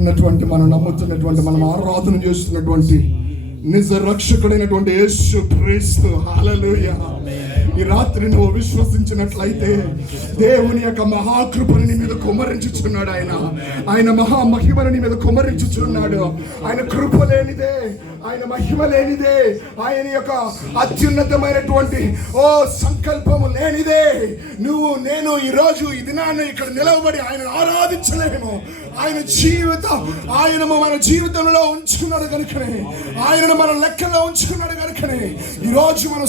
మనం నమ్ముతున్నటువంటి, మనం ఆరాధన చేస్తున్నటువంటి నిజ రక్షకుడైనటువంటి యేసు క్రీస్తు. హల్లెలూయా. ఈ రాత్రి నువ్వు విశ్వసించినట్లయితే దేవుని యొక్క మహాకృపని నీ మీద కుమ్మరించుచున్నాడు. ఆయన మహామహిమని నీ మీద కుమ్మరించుచున్నాడు. ఆయన కృప లేనిదే, ఆయన మహిమ లేనిదే, ఆయన యొక్క అత్యున్నతమైనటువంటి సంకల్పము లేనిదే నేను ఈరోజు ఈ దినాన్ని ఇక్కడ నిలవబడి ఆయన ఆరాధించలేము. ఆయన మన జీవితంలో ఉంచుకున్నాడు కనుకనే, ఆయనను మన లెక్కలో ఉంచుకున్నాడు కనుకనే ఈరోజు మనం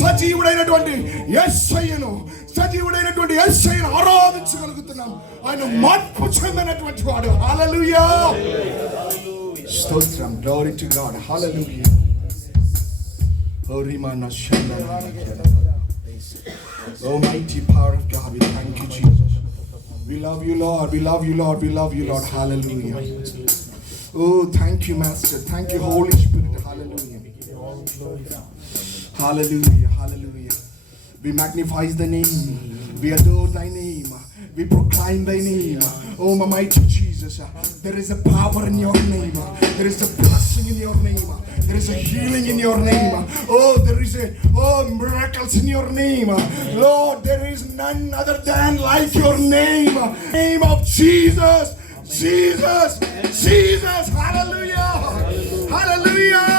సజీవుడైనటువంటి యేసయ్యను ఆరాధించగలుగుతున్నాం. ఆయన మార్పు చెందినటువంటి వాడు. హల్లెలూయా. స్తోత్రం. Glory to God. Hallelujah. Oh mighty power of God, we thank you Jesus. We love you Lord, we love you Lord, we love you Lord. Hallelujah. Oh thank you Master, thank you Holy Spirit. Hallelujah. Hallelujah, hallelujah. We magnify the name, we adore thy name, we proclaim thy name. Oh my mighty Jesus, there is a power in your name, there is a blessing in your name, there is a healing in your name. Oh, there is miracles in your name. Lord, there is none other than like your name. Name of Jesus, Jesus, Jesus. Hallelujah, hallelujah.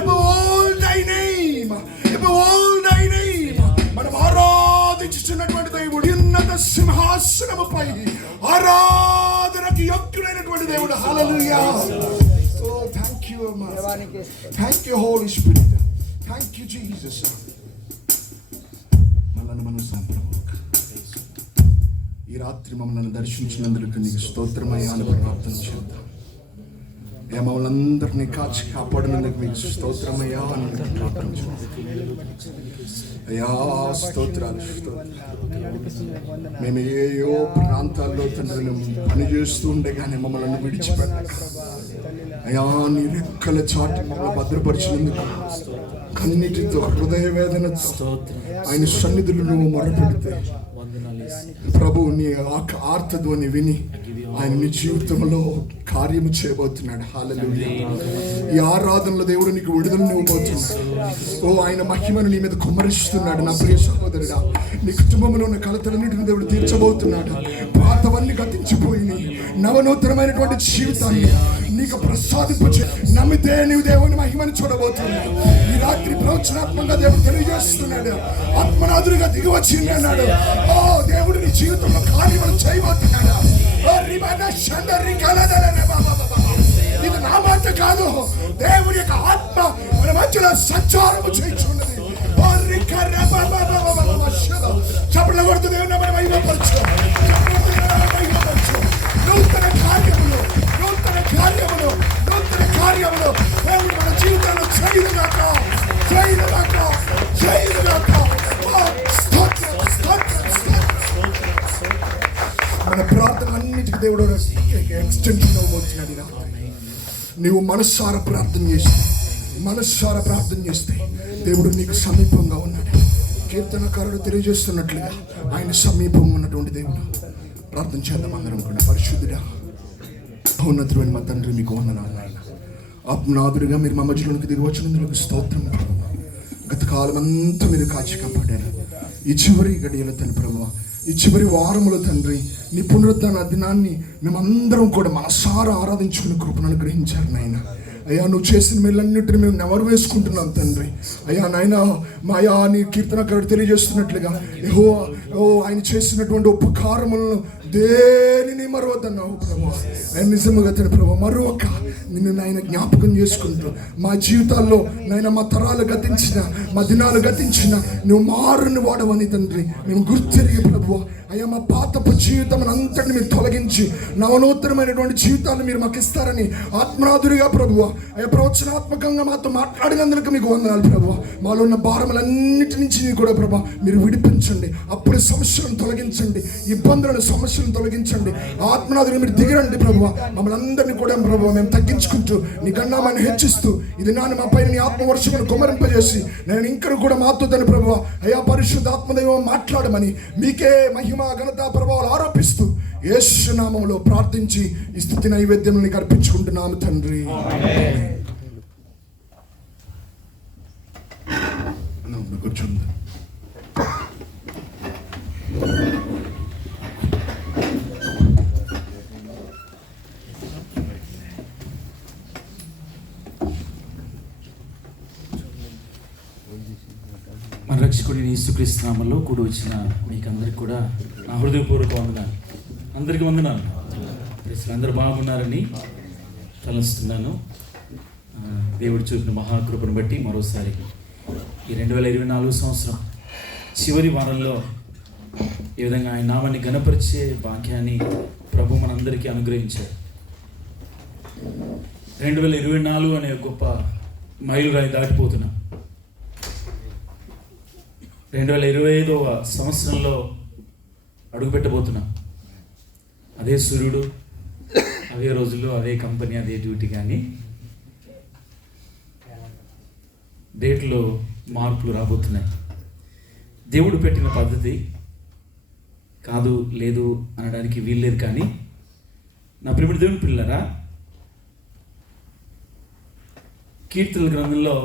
Above all thy name, above all thy name. మనం ఆరాధించుచున్నటువంటి దేవుడు ఉన్నత సింహాసనముపై ఆరాధనకు యోగ్యుడైనటువంటి దేవుడు. హల్లెలూయా. Oh, thank you, Master. Thank you, Holy Spirit. Thank you, Jesus. ఈ రాత్రి మమ్మల్ని దర్శించినందుకు నీకు స్తోత్రమయ్యా అని ప్రార్థన చేద్దాం. మమ్మల్ని అందరినీ కాచి కాపాడినందుకు మీకు స్తోత్రమయ్యా అని ప్రార్థన చేద్దాం. అయ్యా స్తోత్రాలు. మేము ఏయో ప్రాంతాల్లో తండ్రి పనిచేస్తూ ఉండగానే మమ్మల్ని విడిచిపెట్టక అయ్యా నీ రెక్కల చాటు మమ్మల్ని భద్రపరిచినందుకు కన్నీటితో హృదయ వేదనతో ఆయన సన్నిధులు నువ్వు మొరపెడితే ప్రభు నీ ఆర్తధ్వని విని ఆయన నీ జీవితంలో కార్యము చేయబోతున్నాడు. హల్లెలూయా. ఈ ఆరాధనలో దేవుడు నీకు విడుదలను ఇవ్వబోతున్నాడు. ఆయన మహిమను నీ మీద కుమ్మరిస్తున్నాడు. నా ప్రియ సహోదరుడా, నీ కుటుంబంలో ఉన్న కలతలన్నింటిని దేవుడు తీర్చబోతున్నాడు. పాతవన్నీ గతించిపోయి నవనూతనమైనటువంటి జీవితాన్ని నీకు ప్రసాదించే నమ్మితే నీవు దేవుని మహిమను చూడబోతున్నాడు. ఈ రాత్రి ప్రవచనాత్మకంగా దేవుడు తెలియజేస్తున్నాడు. ఆత్మనాథుడిగా దిగివచ్చి అన్నాడు. దేవుడు నీ జీవితంలో కార్యములు చేయబోతున్నాడు. ఇది నా మాట కాదు, దేవుడి యొక్క ఆత్మ మన మధ్యలో సంచారము చేయుచున్నది. చప్పట్లు కొడుతూ దేవుని మహిమపరచు. నూతన కార్యములు దేవుడు మన జీవితంలో చేయదుగాక. మన ప్రార్థనలన్నిటికీ దేవుడు ఎక్స్టెన్షన్ అవ్వబోతున్నాడు. నీవు మనస్సారా ప్రార్థన చేస్తే దేవుడు నీకు సమీపంగా ఉన్నాడు. కీర్తనకారుడు తెలియజేస్తున్నట్లుగా ఆయన సమీపంగా ఉన్నటువంటి దేవుడు. ప్రార్థన చేద్దాం అందరం కూడా. పరిశుద్ధుడా, ఉన్నతుడైన మా తండ్రి మీకు వందనాలు. ఆయన ఆత్మనాథుడిగా మీరు మా మధ్యలోనికి దిగి వచ్చినందుకు స్తోత్రం. గత కాలం అంతా మీరు కాచి కాపాడారు. ఈ చివరి గడియల తండ్రి ప్రభువా, ఈ చివరి వారములో తండ్రి నీ పునరుద్ధాన దినాన్ని మేమందరం కూడా మనసారా ఆరాధించుకునే కృపను అనుగ్రహించారు నాయన. అయ్యా నువ్వు చేసిన మేలన్నింటినీ మేము నెవరు వేసుకుంటున్నాం తండ్రి. అయ్యా నాయన మాయా నీ కీర్తనకారుడు తెలియజేస్తున్నట్లుగా ఆయన చేసినటువంటి ఉపకారములను దేనిని మరవద్దన్నావు ప్రభు. నిజముగా తన ప్రభు మరొక నిన్ను నాయన జ్ఞాపకం చేసుకుంటూ మా జీవితాల్లో నాయన మా తరాలు గతించిన, మా దినాలు గతించిన నువ్వు మారుని వాడవని తండ్రి మేము గుర్తెరిగి ప్రభు. అయ్యా మా పాతపు జీవితం అంతటిని మీరు తొలగించి నవనూతనమైనటువంటి జీవితాన్ని మీరు మాకు ఇస్తారని ఆత్మనాథుడిగా ప్రభువ అయ్యా ప్రవచనాత్మకంగా మాతో మాట్లాడినందుకు మీకు వందనాలు ప్రభువ. మాలో ఉన్న భారములన్నిటి నుంచి కూడా ప్రభు మీరు విడిపించండి. అప్పుడు సమస్యలను తొలగించండి, సమస్యలను తొలగించండి. ఆత్మనాథుడిని మీరు దిగిరండి ప్రభువ. మమ్మల్ని అందరినీ కూడా ప్రభువ మేము తగ్గించుకుంటూ నీ గన్నామాన్ని హెచ్చిస్తూ ఇది నాన్న మా పైన నీ ఆత్మవర్షమును కుమ్మరింపజేసి నేను ఇంకా కూడా మాతో తను ప్రభువ అయ్యా పరిశుద్ధ ఆత్మదైవం మాట్లాడమని మీకే మహిమ ఘనత ప్రభావాలు ఆరోపిస్తూ యేసు నామములో ప్రార్థించి ఈ స్తుతి నైవేద్యం నీకు అర్పించుకుంటున్నాము తండ్రి. కూర్చుంది. మన రక్షకుడిని యేసుక్రీస్తు నామములో కూడి వచ్చిన మీకందరికి కూడా నా హృదయపూర్వక వందనాలు. అందరికీ వందనాలు. అందరూ బాగున్నారని తలస్తున్నాను. దేవుడు చూపిన మహాకృపను బట్టి మరోసారి ఈ 2024 సంవత్సరం చివరి వారంలో ఈ విధంగా ఆయన నామాన్ని ఘనపరిచే భాగ్యాన్ని ప్రభు మనందరికీ అనుగ్రహించాడు. 2024 అనే గొప్ప మైలురాయి దాటిపోతున్నాం. 2025వ సంవత్సరంలో అడుగుపెట్టబోతున్నాం. అదే సూర్యుడు, అవే రోజుల్లో, అదే కంపెనీ, అదే డ్యూటీ, కానీ డేట్లో మార్పులు రాబోతున్నాయి. దేవుడు పెట్టిన పద్ధతి కాదు, లేదు అనడానికి వీల్లేదు. కానీ నా ప్రియమైన దేవుని పిల్లరా, కీర్తనల గ్రంథంలో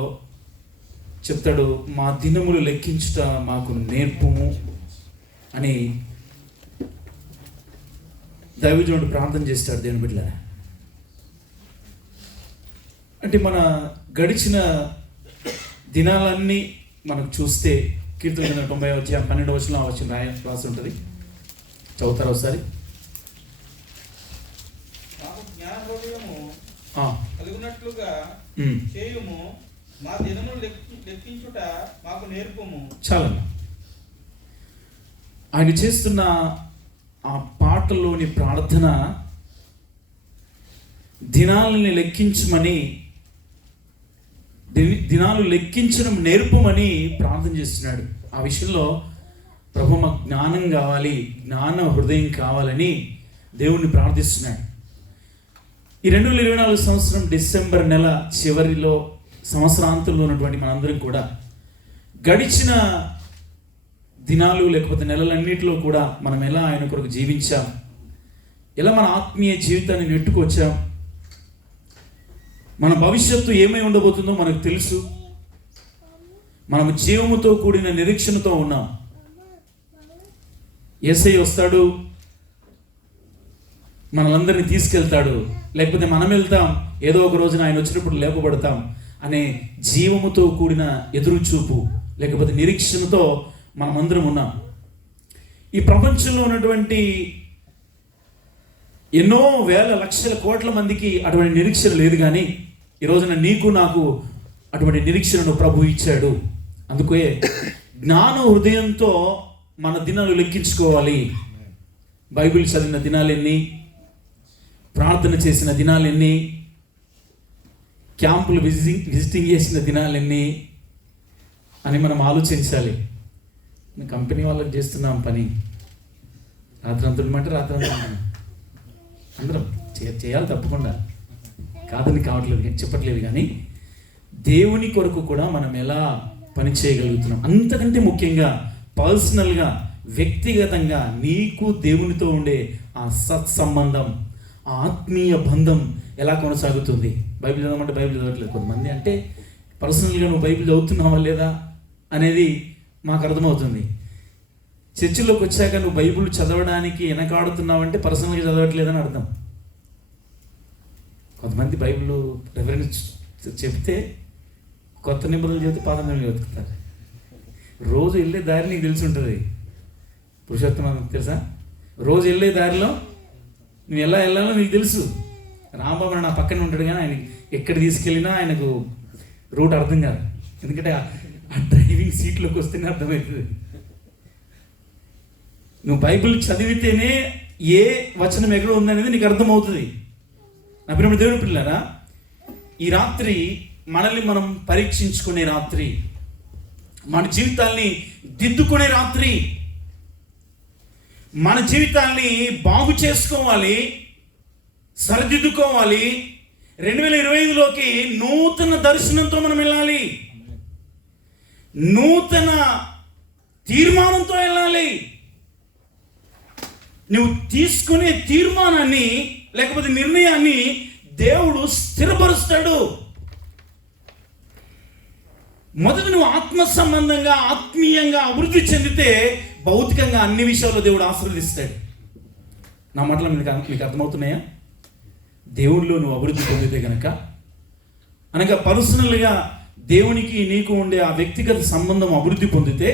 చెప్తాడు, మా దినములు లెక్కించుట మాకు నేర్పుము అని దైవజనుడు ప్రార్థన చేస్తాడు. దేవుని బిడ్డలారా, అంటే మన గడిచిన దినాలన్నీ మనకు చూస్తే కీర్తన 90వ అధ్యాయం 12వ వచనం రాసి ఉంటుంది. చదువుతారా ఒకసారి? చాలన్నా, ఆయన చేస్తున్న ఆ పాటలోని ప్రార్థన దినాలని లెక్కించమని, దినాలు లెక్కించడం నేర్పమని ప్రార్థన చేస్తున్నాడు. ఆ విషయంలో ప్రభు మాకు జ్ఞానం కావాలి, జ్ఞాన హృదయం కావాలని దేవుణ్ణి ప్రార్థిస్తున్నాడు. ఈ 2024 సంవత్సరం డిసెంబర్ నెల చివరిలో, సంవత్సరాంతంలో ఉన్నటువంటి మనందరం కూడా గడిచిన దినాలు లేకపోతే నెలలన్నిటిలో కూడా మనం ఎలా ఆయన కొరకు జీవించాం, ఎలా మన ఆత్మీయ జీవితాన్ని నెట్టుకొచ్చాం, మన భవిష్యత్తు ఏమై ఉండబోతుందో మనకు తెలుసు. మనము జీవముతో కూడిన నిరీక్షణతో ఉన్నాం. యేసయ్య వస్తాడు, మనలందరినీ తీసుకెళ్తాడు, లేకపోతే మనం వెళ్తాం, ఏదో ఒక రోజున ఆయన వచ్చినప్పుడు లేపబడతాం అనే జీవముతో కూడిన ఎదురుచూపు లేకపోతే నిరీక్షణతో మనమందరం ఉన్నాం. ఈ ప్రపంచంలో ఉన్నటువంటి ఎన్నో వేల లక్షల కోట్ల మందికి అటువంటి నిరీక్షణ లేదు. కానీ ఈ రోజున నీకు నాకు అటువంటి నిరీక్షణను ప్రభు ఇచ్చాడు. అందుకే జ్ఞాన హృదయంతో మన దినాలు లెక్కించుకోవాలి. బైబిల్ చదివిన దినాలెన్ని, ప్రార్థన చేసిన దినాలెన్ని, క్యాంపులు విజిటింగ్ చేసిన దినాలెన్ని అని మనం ఆలోచించాలి. కంపెనీ వాళ్ళకి చేస్తున్నాం పని, రాత్రంతా రాత్రంతా అందరం చేయాలి తప్పకుండా, కాదని కావట్లేదు, చెప్పట్లేదు. కానీ దేవుని కొరకు కూడా మనం ఎలా పని చేయగలుగుతున్నాం, అంతకంటే ముఖ్యంగా పర్సనల్గా, వ్యక్తిగతంగా నీకు దేవునితో ఉండే ఆ సత్సంబంధం, ఆ ఆత్మీయ బంధం ఎలా కొనసాగుతుంది. బైబిల్ చదవమంటే బైబిల్ చదవట్లేదు కొంతమంది. అంటే పర్సనల్గా నువ్వు బైబిల్ చదువుతున్నావా లేదా అనేది మాకు అర్థమవుతుంది. చర్చిలోకి వచ్చాక నువ్వు బైబిల్ చదవడానికి వెనకాడుతున్నావంటే పర్సనల్గా చదవట్లేదని అర్థం. కొంతమంది బైబిల్ రెఫరెన్స్ చెప్తే కొత్త నిబంధనలు చెబితే పాత నిబంధనలు వెతుకుతారు. రోజు వెళ్ళే దారి నీకు తెలిసి ఉంటుంది. పురుషోత్తమ తెలుసా? రోజు వెళ్ళే దారిలో నువ్వు ఎలా వెళ్ళాలో నీకు తెలుసు. రాంబాబు నా పక్కన ఉంటాడు, కానీ ఆయన ఎక్కడ తీసుకెళ్ళినా ఆయనకు రూట్ అర్థం కాదు. ఎందుకంటే ఆ డ్రైవింగ్ సీట్లోకి వస్తేనే అర్థమవుతుంది. నువ్వు బైబిల్ చదివితేనే ఏ వచనం ఎక్కడ ఉందనేది నీకు అర్థమవుతుంది. నా ప్రియమైన దేవుని పిల్లరా, ఈ రాత్రి మనల్ని మనం పరీక్షించుకునే రాత్రి, మన జీవితాల్ని దిద్దుకునే రాత్రి, మన జీవితాల్ని బాగు చేసుకోవాలి, సరిదిద్దుకోవాలి. 2025లోకి నూతన దర్శనంతో మనం వెళ్ళాలి, నూతన తీర్మానంతో వెళ్ళాలి. నువ్వు తీసుకునే తీర్మానాన్ని లేకపోతే నిర్ణయాన్ని దేవుడు స్థిరపరుస్తాడు. మొదట నువ్వు ఆత్మ సంబంధంగా ఆత్మీయంగా అభివృద్ధి చెందితే భౌతికంగా అన్ని విషయాల్లో దేవుడు ఆశీర్వదిస్తాడు. నా మాటలు మీకు అర్థమవుతున్నాయా? దేవుడిలో నువ్వు అభివృద్ధి పొందితే కనుక, అనగా పర్సనల్గా దేవునికి నీకు ఉండే ఆ వ్యక్తిగత సంబంధం అభివృద్ధి పొందితే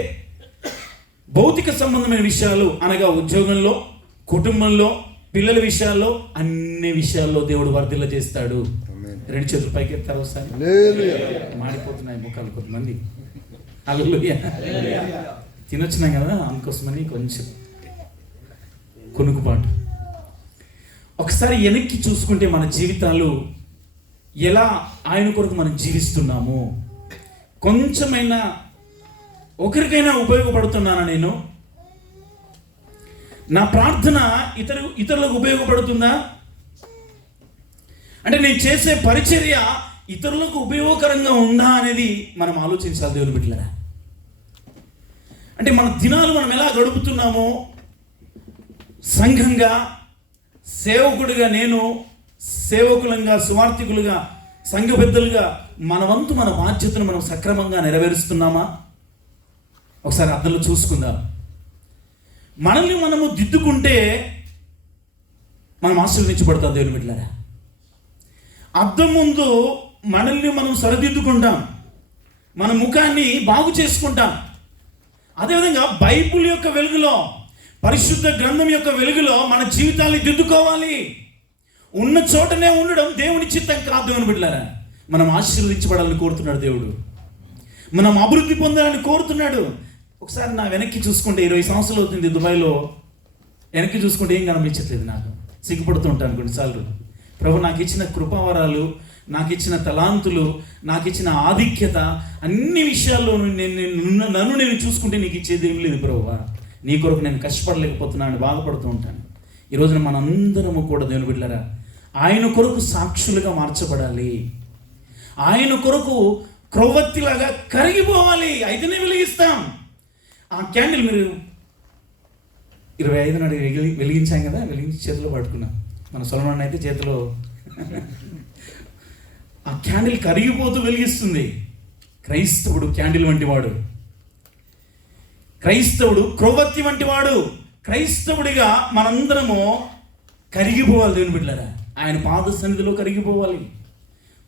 భౌతిక సంబంధమైన విషయాలు అనగా ఉద్యోగంలో, కుటుంబంలో, పిల్లల విషయాల్లో, అన్ని విషయాల్లో దేవుడు వర్ధిల్ల చేస్తాడు. 2 చేతులు పైకి ఎత్తారు ఒకసారి. మాడిపోతున్నాయి ముఖాలు కొంతమంది. హల్లెలూయా. తినొచ్చినాం కదా అందుకోసమని కొంచెం కొనుక్కుబాటు. ఒకసారి వెనక్కి చూసుకుంటే మన జీవితాలు ఎలా ఆయన కొరకు మనం జీవిస్తున్నాము, కొంచెమైనా ఒకరికైనా ఉపయోగపడుతున్నానా, నేను నా ప్రార్థన ఇతరులకు ఉపయోగపడుతుందా, అంటే నేను చేసే పరిచర్య ఇతరులకు ఉపయోగకరంగా ఉందా అనేది మనం ఆలోచించాలి దేవుని బిడ్డలారా. అంటే మన దినాలు మనం ఎలా గడుపుతున్నామో, సంఘంగా, సేవకుడిగా, నేను సేవకులంగా, సువార్థికులుగా, సంఘ పెద్దలుగా మన వంతు మన బాధ్యతను మనం సక్రమంగా నెరవేరుస్తున్నామా ఒకసారి అర్థంలో చూసుకుందాం. మనల్ని మనము దిద్దుకుంటే మనం ఆశీర్వదించబడతాం దేవుని బిడ్డలారా. అద్దం ముందు మనల్ని మనం సరిదిద్దుకుంటాం, మన ముఖాన్ని బాగు చేసుకుంటాం. అదేవిధంగా బైబిల్ యొక్క వెలుగులో, పరిశుద్ధ గ్రంథం యొక్క వెలుగులో మన జీవితాన్ని దిద్దుకోవాలి. ఉన్న చోటనే ఉండడం దేవుని చిత్తం కాదు దేవుని బిడ్డలారా. మనం ఆశీర్వదించబడాలని కోరుతున్నాడు దేవుడు, మనం అభివృద్ధి పొందాలని కోరుతున్నాడు. ఒకసారి నా వెనక్కి చూసుకుంటే 20 సంవత్సరాలు అవుతుంది దుబాయ్లో. వెనక్కి చూసుకుంటే ఏం కనిపించట్లేదు, నాకు సిగ్గుపడుతూ ఉంటాను కొన్నిసార్లు. ప్రభు నాకు ఇచ్చిన కృపావరాలు, నాకు ఇచ్చిన తలాంతులు, నాకు ఇచ్చిన ఆధిక్యత, అన్ని విషయాల్లో నన్ను నేను చూసుకుంటే నీకు ఇచ్చేది ఏం లేదు ప్రభువా, నీ కొరకు నేను కష్టపడలేకపోతున్నాను, బాధపడుతూ ఉంటాను. ఈ రోజున మనందరము కూడా దేవుని బిడ్డలారా ఆయన కొరకు సాక్షులుగా మార్చబడాలి. ఆయన కొరకు క్రొవ్వొత్తిలాగా కరిగిపోవాలి. అయితేనే వెలిగిస్తాం. ఆ క్యాండిల్ మీరు 25 నాడు వెలిగించాం కదా, వెలిగించి చేతిలో పట్టుకున్నాం. మన సొలొమోన్ అయితే చేతిలో ఆ క్యాండిల్ కరిగిపోతూ వెలిగిస్తుంది. క్రైస్తవుడు క్యాండిల్ వంటి వాడు, క్రైస్తవుడు క్రొవ్వొత్తి వంటి వాడు. క్రైస్తవుడిగా మనందరము కరిగిపోవాలి దేవుని బిడ్డలారా. ఆయన పాద సన్నిధిలో కరిగిపోవాలి,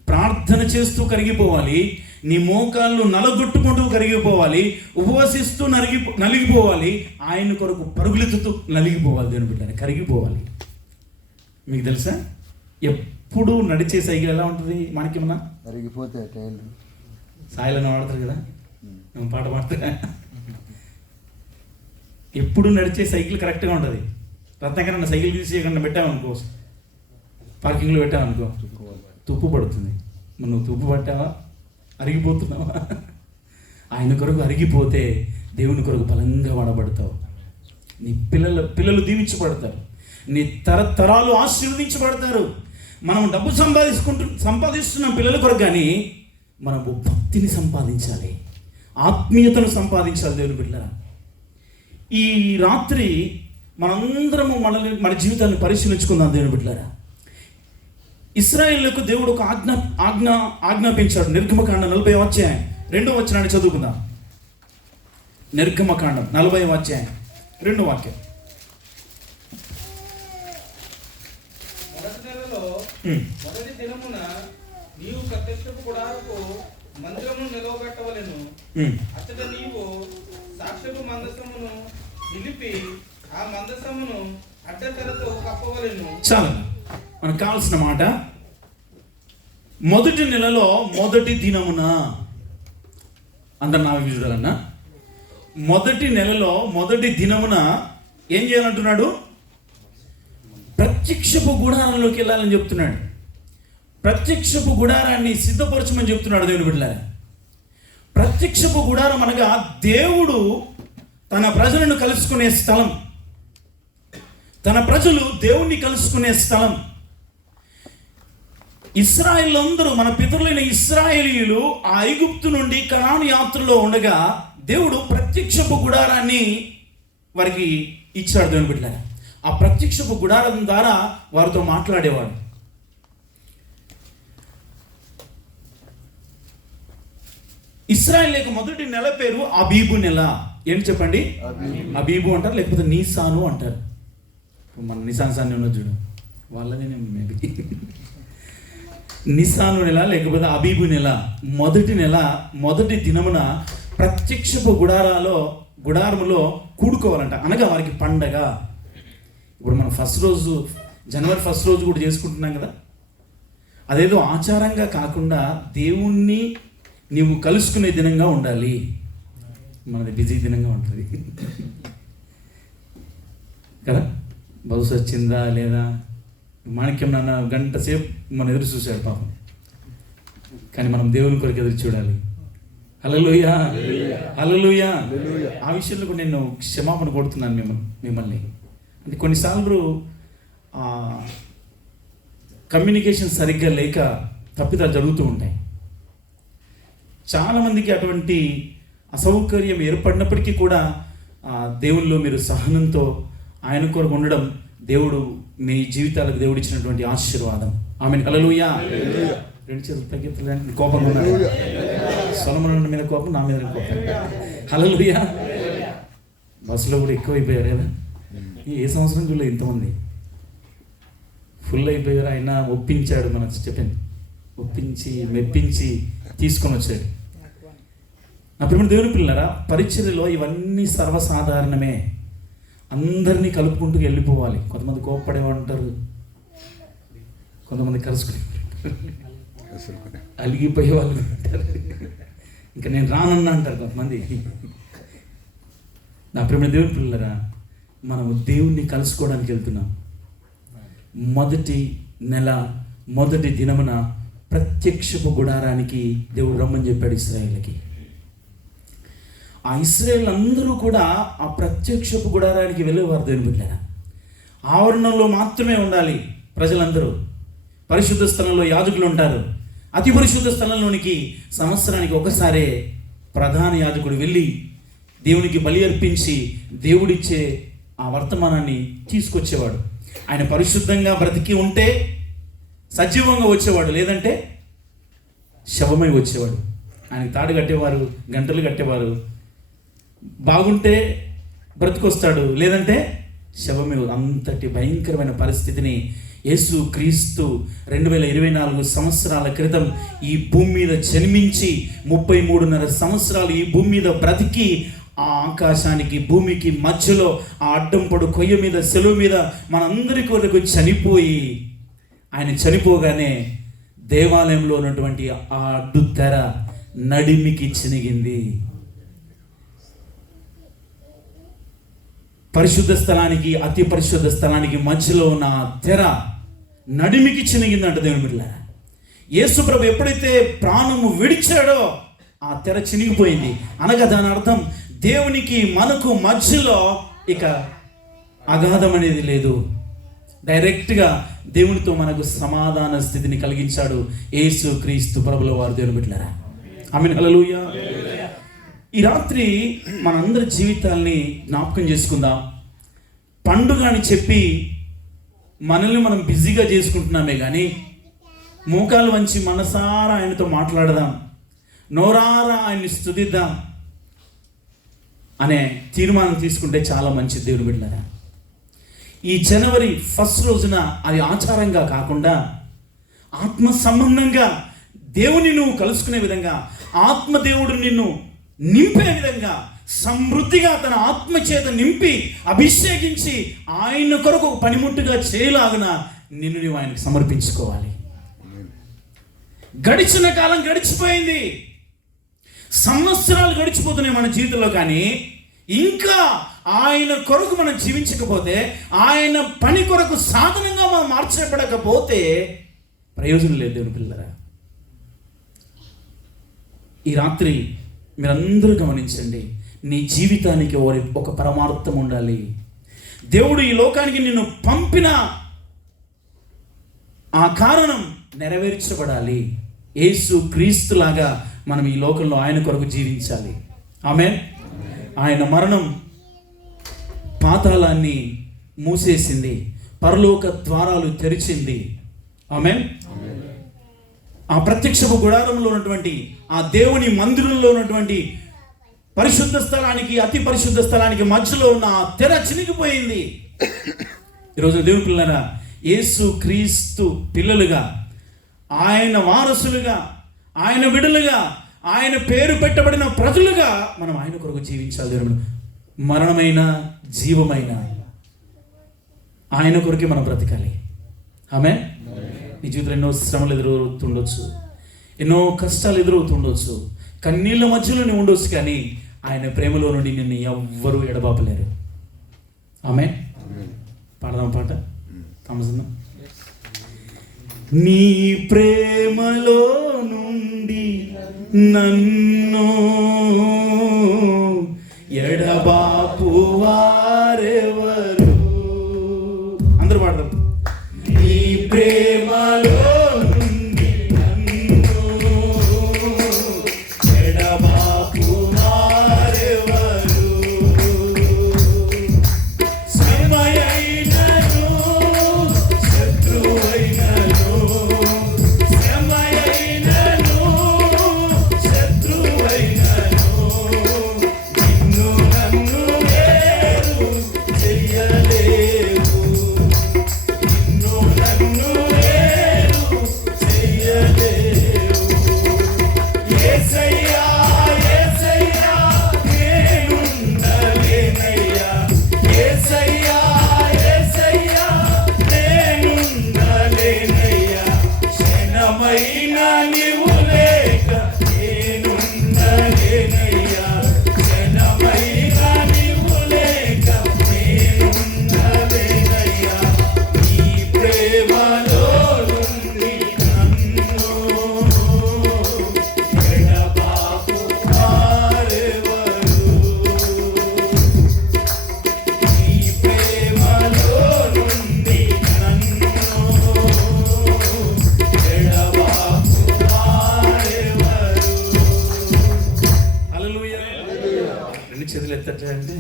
ప్రార్థన చేస్తూ కరిగిపోవాలి, నీ మోకాళ్ళు నలగొట్టుకుంటూ కరిగిపోవాలి, ఉపవసిస్తూ నలిగిపోవాలి, ఆయన కొరకు పరుగులెత్తుతూ నలిగిపోవాలి దేవుని బిడ్డలారా, కరిగిపోవాలి. మీకు తెలుసా ఎప్పుడు నడిచే సైకిల్ ఎలా ఉంటుంది? మనకేమన్నా కరిగిపోతే సాయిలను వాడతారు కదా, మేము పాట పాడతారా? ఎప్పుడు నడిచే సైకిల్ కరెక్ట్గా ఉంటుంది. రత్నకరణ సైకిల్ తీసేయకుండా పెట్టామనుకో, పార్కింగ్లో పెట్టామనుకో, తుప్పు పడుతుంది. నువ్వు తుప్పు పట్టావా? అరిగిపోతున్నావా? ఆయన కొరకు అరిగిపోతే దేవుని కొరకు బలంగా వాడబడతావు. నీ పిల్లలు దీవించబడతారు, నీ తరతరాలు ఆశీర్వదించబడతారు. మనం డబ్బు సంపాదిస్తున్నాం పిల్లల కొరకు, కానీ మనము భక్తిని సంపాదించాలి, ఆత్మీయతను సంపాదించాలి దేవుని బిడ్డలారా. ఈ రాత్రి మనందరము మన జీవితాన్ని పరిశీలించుకుందాం దేవుని బిడ్డలారా. ఇశ్రాయేలుకు దేవుడు ఒక ఆజ్ఞాపించాడు. నిర్గమకాండం 40వ అధ్యాయం 2వ వచనాన్ని చదువుకుందాం. నిర్గమకాండం 40వ అధ్యాయం 2వ వాక్యం. మొదటి దినమున నీవు ప్రత్యక్షపు గుడారపు మందిరమును నిలవబెట్టవలెను. అచ్చట నీవు సాక్ష్యపు మందసమును నిలిపి ఆ మందసమును అడ్డతెరతో కప్పవలెను. చాలు, మనకు కావాల్సిన మాట, మొదటి నెలలో మొదటి దినమున, అందరు నా చూడాలన్నా, మొదటి నెలలో మొదటి దినమున ఏం చేయాలంటున్నాడు? ప్రత్యక్షపు గుడారంలోకి వెళ్ళాలని చెప్తున్నాడు. ప్రత్యక్షపు గుడారాన్ని సిద్ధపరచమని చెప్తున్నాడు దేవుని బిడ్డలారా. ప్రత్యక్షపు గుడారం అనగా దేవుడు తన ప్రజలను కలుసుకునే స్థలం, తన ప్రజలు దేవుణ్ణి కలుసుకునే స్థలం. ఇశ్రాయేలు, మన పితరులైన ఇశ్రాయేలీయులు ఆ ఐగుప్తు నుండి కనాను యాత్రలో ఉండగా దేవుడు ప్రత్యక్షపు గుడారాన్ని వారికి ఇచ్చాడు దేవుని బిడ్డలారా. ఆ ప్రత్యక్షపు గుడారం ద్వారా వారితో మాట్లాడేవాడు. ఇశ్రాయేలు యొక్క మొదటి నెల పేరు అబీబు నెల. ఏంటి చెప్పండి? అబీబు అంటారు, లేకపోతే నీసాను అంటారు. మన నిసాన్ సాన్ని ఉన్నది చూడు, వాళ్ళదే మేబీ. నిసాను నెల లేకపోతే అబీబు నెల, మొదటి నెల మొదటి దినమున ప్రత్యక్షపు గుడారములో కూడుకోవాలంట. అనగా వారికి పండగ. ఇప్పుడు మనం ఫస్ట్ రోజు, జనవరి 1 రోజు కూడా చేసుకుంటున్నాం కదా. అదేదో ఆచారంగా కాకుండా దేవుణ్ణి నీవు కలుసుకునే దినంగా ఉండాలి. మనది బిజీ దినంగా ఉంటుంది కదా. బహుశా వచ్చిందా లేదా, మాణిక్యం నాన్న గంట సేపు మనం ఎదురు చూశాడు పాపం. కానీ మనం దేవుని కొరకు ఎదురు చూడాలి. హల్లెలూయా, హల్లెలూయా. ఆ విషయంలో కూడా నేను క్షమాపణ కొడుతున్నాను మిమ్మల్ని. అంటే కొన్నిసార్లు కమ్యూనికేషన్ సరిగ్గా లేక తప్పిదాలు జరుగుతూ ఉంటాయి. చాలామందికి అటువంటి అసౌకర్యం ఏర్పడినప్పటికీ కూడా దేవునిలో మీరు సహనంతో ఆయన కొరకు ఉండడం దేవుడు మీ జీవితాలకు దేవుడు ఇచ్చినటువంటి ఆశీర్వాదం. ఆమేన్, హల్లెలూయా. 2 చేతులు తగ్గించలేండి. కోపంగా ఉన్నారు. సొలొమోను మీద కోపం, నా మీద కోపం. హల్లెలూయా. బస్సులో కూడా ఎక్కువ అయిపోయారు కదా. ఏ సంవత్సరం కూడా ఇంతమంది ఫుల్ అయిపోయారు. ఆయన ఒప్పించాడు, మన స్టెఫెన్ ఒప్పించి మెప్పించి తీసుకొని వచ్చాడు. అప్పుడు దేవుని పిల్లరా, పరిచర్యలో ఇవన్నీ సర్వసాధారణమే. అందరినీ కలుపుకుంటూ వెళ్ళిపోవాలి. కొంతమంది కోప్పడేవాడు ఉంటారు, కొంతమంది కలుసుకునే అలిగిపోయే వాళ్ళు ఉంటారు. ఇంకా నేను రానన్నా అంటారు కొంతమంది. నా ప్రేమ దేవుని పిల్లరా, మనము దేవుణ్ణి కలుసుకోవడానికి వెళ్తున్నాం. మొదటి నెల మొదటి దినమున ప్రత్యక్షపు గుడారానికి దేవుడు రమ్మని చెప్పాడు ఇశ్రాయేలుకి. ఆ ఇశ్రాయేలు అందరూ కూడా ఆ ప్రత్యక్షపు గుడారానికి వెళ్ళేవారు. దేవుని బిడ్డలారా, ఆవరణంలో మాత్రమే ఉండాలి ప్రజలందరూ. పరిశుద్ధ స్థలంలో యాజకులు ఉంటారు. అతి పరిశుద్ధ స్థలంలోనికి సంవత్సరానికి ఒకసారే ప్రధాన యాజకుడు వెళ్ళి దేవునికి బలి అర్పించి దేవుడిచ్చే ఆ వర్తమానాన్ని తీసుకొచ్చేవాడు. ఆయన పరిశుద్ధంగా బ్రతికి ఉంటే సజీవంగా వచ్చేవాడు, లేదంటే శవమై వచ్చేవాడు. ఆయనకి తాడు కట్టేవారు, గంటలు కట్టేవారు. బాగుంటే బ్రతికొస్తాడు, లేదంటే శవమే. అంతటి భయంకరమైన పరిస్థితిని యేసు క్రీస్తు 2024 సంవత్సరాల క్రితం ఈ భూమి మీద జన్మించి 33.5 సంవత్సరాలు ఈ భూమి మీద బ్రతికి ఆ ఆకాశానికి భూమికి మధ్యలో ఆ అడ్డంపొడు కొయ్య మీద సెలవు మీద మనందరి కొరకు చనిపోయి, ఆయన చనిపోగానే దేవాలయంలో ఉన్నటువంటి ఆ అడ్డు తెర నడిమికి చినిగింది. పరిశుద్ధ స్థలానికి అతి పరిశుద్ధ స్థలానికి మధ్యలో ఉన్న తెర నడిమికి చినిగిందంట. దేవుని బిడ్డలారా, యేసు ప్రభు ఎప్పుడైతే ప్రాణము విడిచాడో ఆ తెర చినిగిపోయింది. అనగా దాని అర్థం దేవునికి మనకు మధ్యలో ఇక అగాధం అనేది లేదు. డైరెక్ట్గా దేవునితో మనకు సమాధాన స్థితిని కలిగించాడు యేసు క్రీస్తు ప్రభుల వారు. దేవుని బిడ్డలారా, ఆమేన్, హల్లెలూయా. ఈ రాత్రి మనందరి జీవితాల్ని జ్ఞాపకం చేసుకుందాం. పండుగ అని చెప్పి మనల్ని మనం బిజీగా చేసుకుంటున్నామే కానీ మోకాలు వంచి మనసారా ఆయనతో మాట్లాడదాం, నోరారా ఆయన్ని స్తుతిద్దాం అనే తీర్మానం తీసుకుంటే చాలా మంచిది. దేవుని బిడ్డలారా, ఈ జనవరి 1 రోజున అది ఆచారంగా కాకుండా ఆత్మ సంబంధంగా దేవుని నువ్వు కలుసుకునే విధంగా, ఆత్మదేవుడు నిన్ను నింపే విధంగా, సమృద్ధిగా తన ఆత్మ చేత నింపి అభిషేకించి ఆయన కొరకు ఒక పనిముట్టుగా చేయలాగున నిన్ను నీవు ఆయనకు సమర్పించుకోవాలి. గడిచిన కాలం గడిచిపోయింది, సంవత్సరాలు గడిచిపోతున్నాయి మన జీవితంలో. కానీ ఇంకా ఆయన కొరకు మనం జీవించకపోతే, ఆయన పని కొరకు సాధనంగా మనం మార్చబడకపోతే ప్రయోజనం లేదు. దేవుని పిల్లరా, ఈ రాత్రి మీరందరూ గమనించండి. నీ జీవితానికి ఒక పరమార్థం ఉండాలి. దేవుడు ఈ లోకానికి నిన్ను పంపిన ఆ కారణం నెరవేర్చబడాలి. యేసు క్రీస్తులాగా మనం ఈ లోకంలో ఆయన కొరకు జీవించాలి. ఆమేన్. ఆయన మరణం పాతాళాన్ని మూసేసింది, పరలోక ద్వారాలు తెరిచింది. ఆమేన్. ఆ ప్రత్యక్షపు గుడారంలో ఉన్నటువంటి, ఆ దేవుని మందిరంలో ఉన్నటువంటి పరిశుద్ధ స్థలానికి, అతి పరిశుద్ధ స్థలానికి మధ్యలో ఉన్న ఆ తెర చినిగిపోయింది. ఈరోజు దేవుని పిల్లరా, యేసు క్రీస్తు పిల్లలుగా, ఆయన వారసులుగా, ఆయన విడులుగా, ఆయన పేరు పెట్టబడిన ప్రజలుగా మనం ఆయన కొరకు జీవించాలి. మరణమైన జీవమైన ఆయన కొరకే మనం బ్రతకాలి. ఆమేన్. నీ జీవితంలో ఎన్నో శ్రమలు ఎదురవుతుండొచ్చు, ఎన్నో కష్టాలు ఎదురవుతుండొచ్చు, కన్నీళ్ళ మధ్యలో నువ్వు ఉండొచ్చు, కానీ ఆయన ప్రేమలో నుండి నిన్ను ఎవ్వరూ ఎడబాపలేరు. ఆమేన్. పాడదాం పాట తమసందం. నీ ప్రేమలో నుండి నన్ను ఎడబాపు వారెవరు? అందరూ పాడదాం. నీ ప్రేమలో నుండి నన్ను ఎడబాపు వారెవరు? శ్రమయైనను శత్రువైనను, శ్రమయైనను శత్రువైనను, నిన్ను నన్ను వేరు చెయ్యలేవు, నిన్ను నన్ను వేరు చెయ్యలేవు. యేసయ్యా యేసయ్యా నేనుండలేనయ్యా, యేసయ్యా యేసయ్యా నేనుండలేనయ్యా, క్షణమైన నీవు లేక నేనుండలేనయ్యా, క్షణమైన నీవు లేక నేనుండలేనయ్యా. నీ ప్రేమలో నుండి నన్ను ఎడబాపు వారెవరు? నీ ప్రేమలో నుండి నన్ను ఎడబాపు వారెవరు? హల్లెలూయా. రెండు చేతులు ఎత్తట్లేదంటే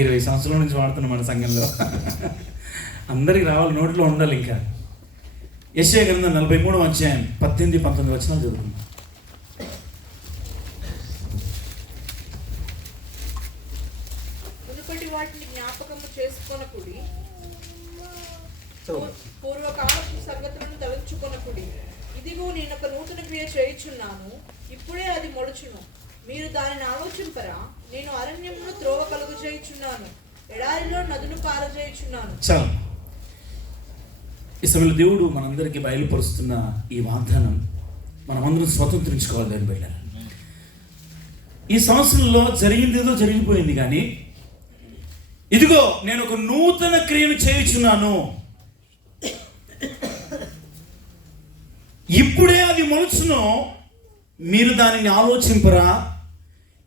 20 సంవత్సరాల నుంచి వాడుతున్నాం మన సంఘంలో. అందరికి రావాలి, నోట్లో ఉండాలి. ఇంకా యెషయా గ్రంథం 43వ అధ్యాయం 18-19 వచనాలు చదువుకుందాం. మునుపటి వాటిని జ్ఞాపకము చేసుకొనకుడి, పూర్వకాలపు సంగతులను తలంచుకొనకుడి. ఇదిగో నేను ఒక నూతన క్రియ చేయుచున్నాను, ఇప్పుడే అది మొలుచును, మీరు దానిని ఆలోచింపరా? నేను అరణ్యంలో త్రోవ కలుగు చేయుచున్నాను, ఎడారిలో నదులు పారజేయుచున్నాను. చాలు. ఈ సమయంలో దేవుడు మనందరికీ బయలుపరుస్తున్న ఈ వాగ్దానం మనమందరం స్వతంత్రించుకోవాలి. దాని బిడ్డ, ఈ సంవత్సరంలో జరిగింది ఏదో జరిగిపోయింది, కానీ ఇదిగో నేను ఒక నూతన క్రియను చేయుచున్నాను, ఇప్పుడే అది మొలుచును, మీరు దానిని ఆలోచింపరా?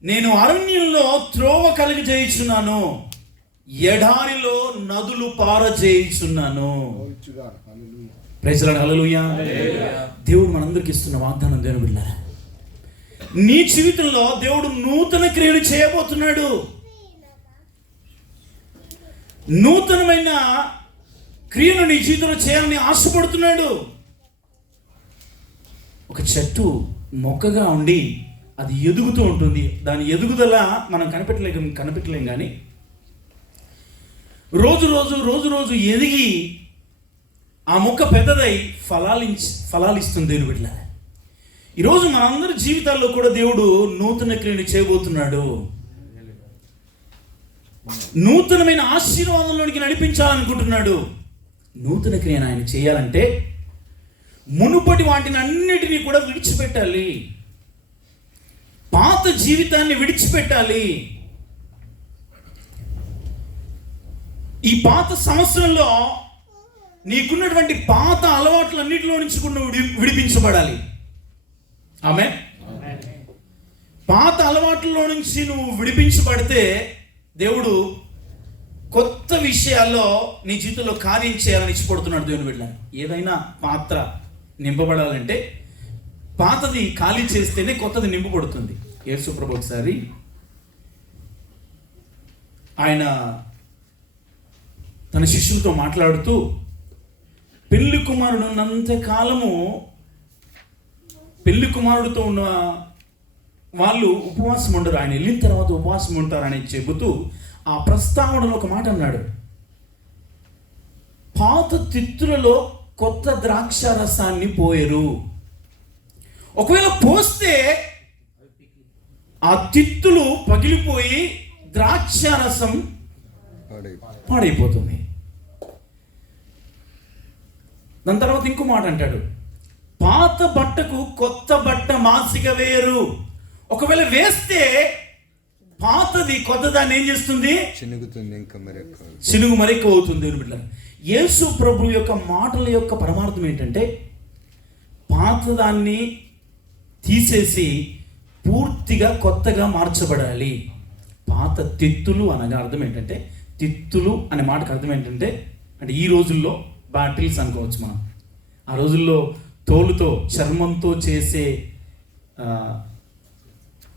నేను అరణ్యంలో త్రోవ కలిగి చేయుచున్నాను, ఎడారిలో నదులు పారజేయుచున్నాను. Praise lord. హల్లెలూయా. దేవుడు మనందరికి ఇస్తున్న వాగ్దానం దేవుని బిడ్డలారా, నీ జీవితంలో దేవుడు నూతన క్రియలు చేయబోతున్నాడు. నూతనమైన క్రియను నీ జీవితంలో చేయాలని ఆశపడుతున్నాడు. ఒక చెట్టు మొక్కగా ఉండి అది ఎదుగుతూ ఉంటుంది. దాని ఎదుగుదల మనం కనిపెట్టలేం, కానీ రోజు రోజు ఎదిగి ఆ మొక్క పెద్దదై ఫలాలిస్తుంది. దేవుని బిడ్డలారా, ఈరోజు మనందరి జీవితాల్లో కూడా దేవుడు నూతన క్రియను చేయబోతున్నాడు. నూతనమైన ఆశీర్వాదంలోనికి నడిపించాలనుకుంటున్నాడు. నూతన క్రియను ఆయన చేయాలంటే మునుపటి వాటిని అన్నిటినీ కూడా విడిచిపెట్టాలి. పాత జీవితాన్ని విడిచిపెట్టాలి. ఈ పాత సంవత్సరంలో నీకున్నటువంటి పాత అలవాట్లన్నిటిలో నుంచి కూడా విడిపించబడాలి. ఆమేన్. పాత అలవాట్లలో నుంచి నువ్వు విడిపించబడితే దేవుడు కొత్త విషయాల్లో నీ జీవితంలో కార్యం చేయాలని ఇష్టపడుతున్నాడు. దేవుని బిడ్డలారా, ఏదైనా పాత్ర నింపబడాలంటే పాతది ఖాళీ చేస్తేనే కొత్తది నింపబడుతుంది. యేసు ప్రభు ఒకసారి ఆయన తన శిష్యులతో మాట్లాడుతూ, పెళ్లి కుమారుడు ఉన్నంత కాలము పెళ్లి కుమారుడితో ఉన్న వాళ్ళు ఉపవాసం ఉండరు, ఆయన వెళ్ళిన తర్వాత ఉపవాసం ఉంటారని చెబుతూ ఆ ప్రస్తావనలో ఒక మాట అన్నాడు. పాత తిత్తులలో కొత్త ద్రాక్ష రసాన్ని పోయరు. ఒకవేళ పోస్తే ఆ తిత్తులు పగిలిపోయి ద్రాక్ష రసం పాడైపోతుంది. దాని తర్వాత ఇంకో మాట అంటాడు, పాత బట్టకు కొత్త బట్ట మాసిక వేరు. ఒకవేళ వేస్తే పాతది కొత్తదాన్ని ఏం చేస్తుంది? చినుగు మరెక్కువ అవుతుంది. బిడ్డ, యేసు ప్రభు యొక్క మాటల యొక్క పరమార్థం ఏంటంటే, పాతదాన్ని తీసేసి పూర్తిగా కొత్తగా మార్చబడాలి. పాత తిత్తులు అనగా అర్థం ఏంటంటే, తిత్తులు అనే మాటకు అర్థం ఏంటంటే, అంటే ఈ రోజుల్లో బాటిల్స్ అనుకోవచ్చు మనం. ఆ రోజుల్లో తోలుతో చర్మంతో చేసే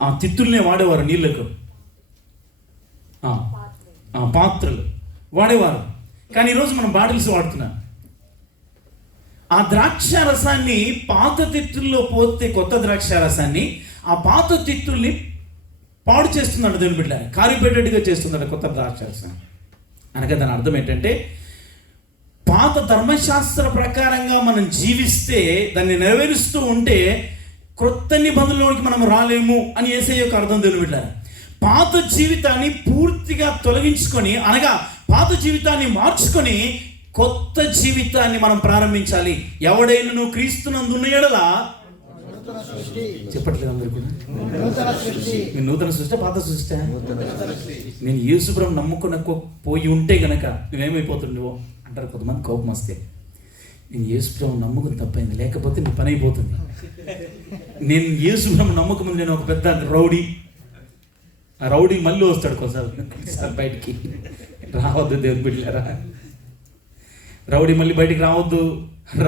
ఆ తిత్తుల్నే వాడేవారు, నీళ్ళకు పాత్రలు వాడేవారు. కానీ ఈరోజు మనం బాటిల్స్ వాడుతున్నాం. ఆ ద్రాక్ష రసాన్ని పాత తిత్తుల్లో పోతే కొత్త ద్రాక్ష రసాన్ని ఆ పాత తిత్తుల్ని పాడు చేస్తున్నాడు దేవుని బిడ్డ, కారిపోయేటట్టుగా చేస్తున్నాడు కొత్త ద్రాక్ష రసాన్ని. అనగా దాని అర్థం ఏంటంటే, పాత ధర్మశాస్త్ర ప్రకారంగా మనం జీవిస్తే, దాన్ని నెరవేరుస్తూ ఉంటే క్రొత్త నిబంధనలోనికి మనం రాలేము అని యేసయ్య యొక్క అర్థం దేవుని బిడ్డ. పాత జీవితాన్ని పూర్తిగా తొలగించుకొని, అనగా పాత జీవితాన్ని మార్చుకొని కొత్త జీవితాన్ని మనం ప్రారంభించాలి. ఎవడైనా నువ్వు క్రీస్తునందు ఉన్న యెడల, చెప్పట్లేదు అందరు కూడా, నేను నూతన సృష్టి పాత సృష్టి. నేను యేసుప్రభువుని నమ్ముకున్న పోయి ఉంటే గనక నువ్వేమైపోతుండేవో అంటారు కొంతమంది, కోపం వస్తే. నేను యేసుప్రభువుని నమ్ముకుని తప్పైంది, లేకపోతే నీ పని అయిపోతుంది. నేను యేసుప్రభువుని నమ్మకముందు నేను ఒక పెద్ద రౌడీ, ఆ రౌడీ మళ్ళీ వస్తాడు కొన్నిసార్లు బయటికి. రావద్దు దేవుని బిడ్డలారా, రౌడీ మళ్ళీ బయటికి రావద్దు,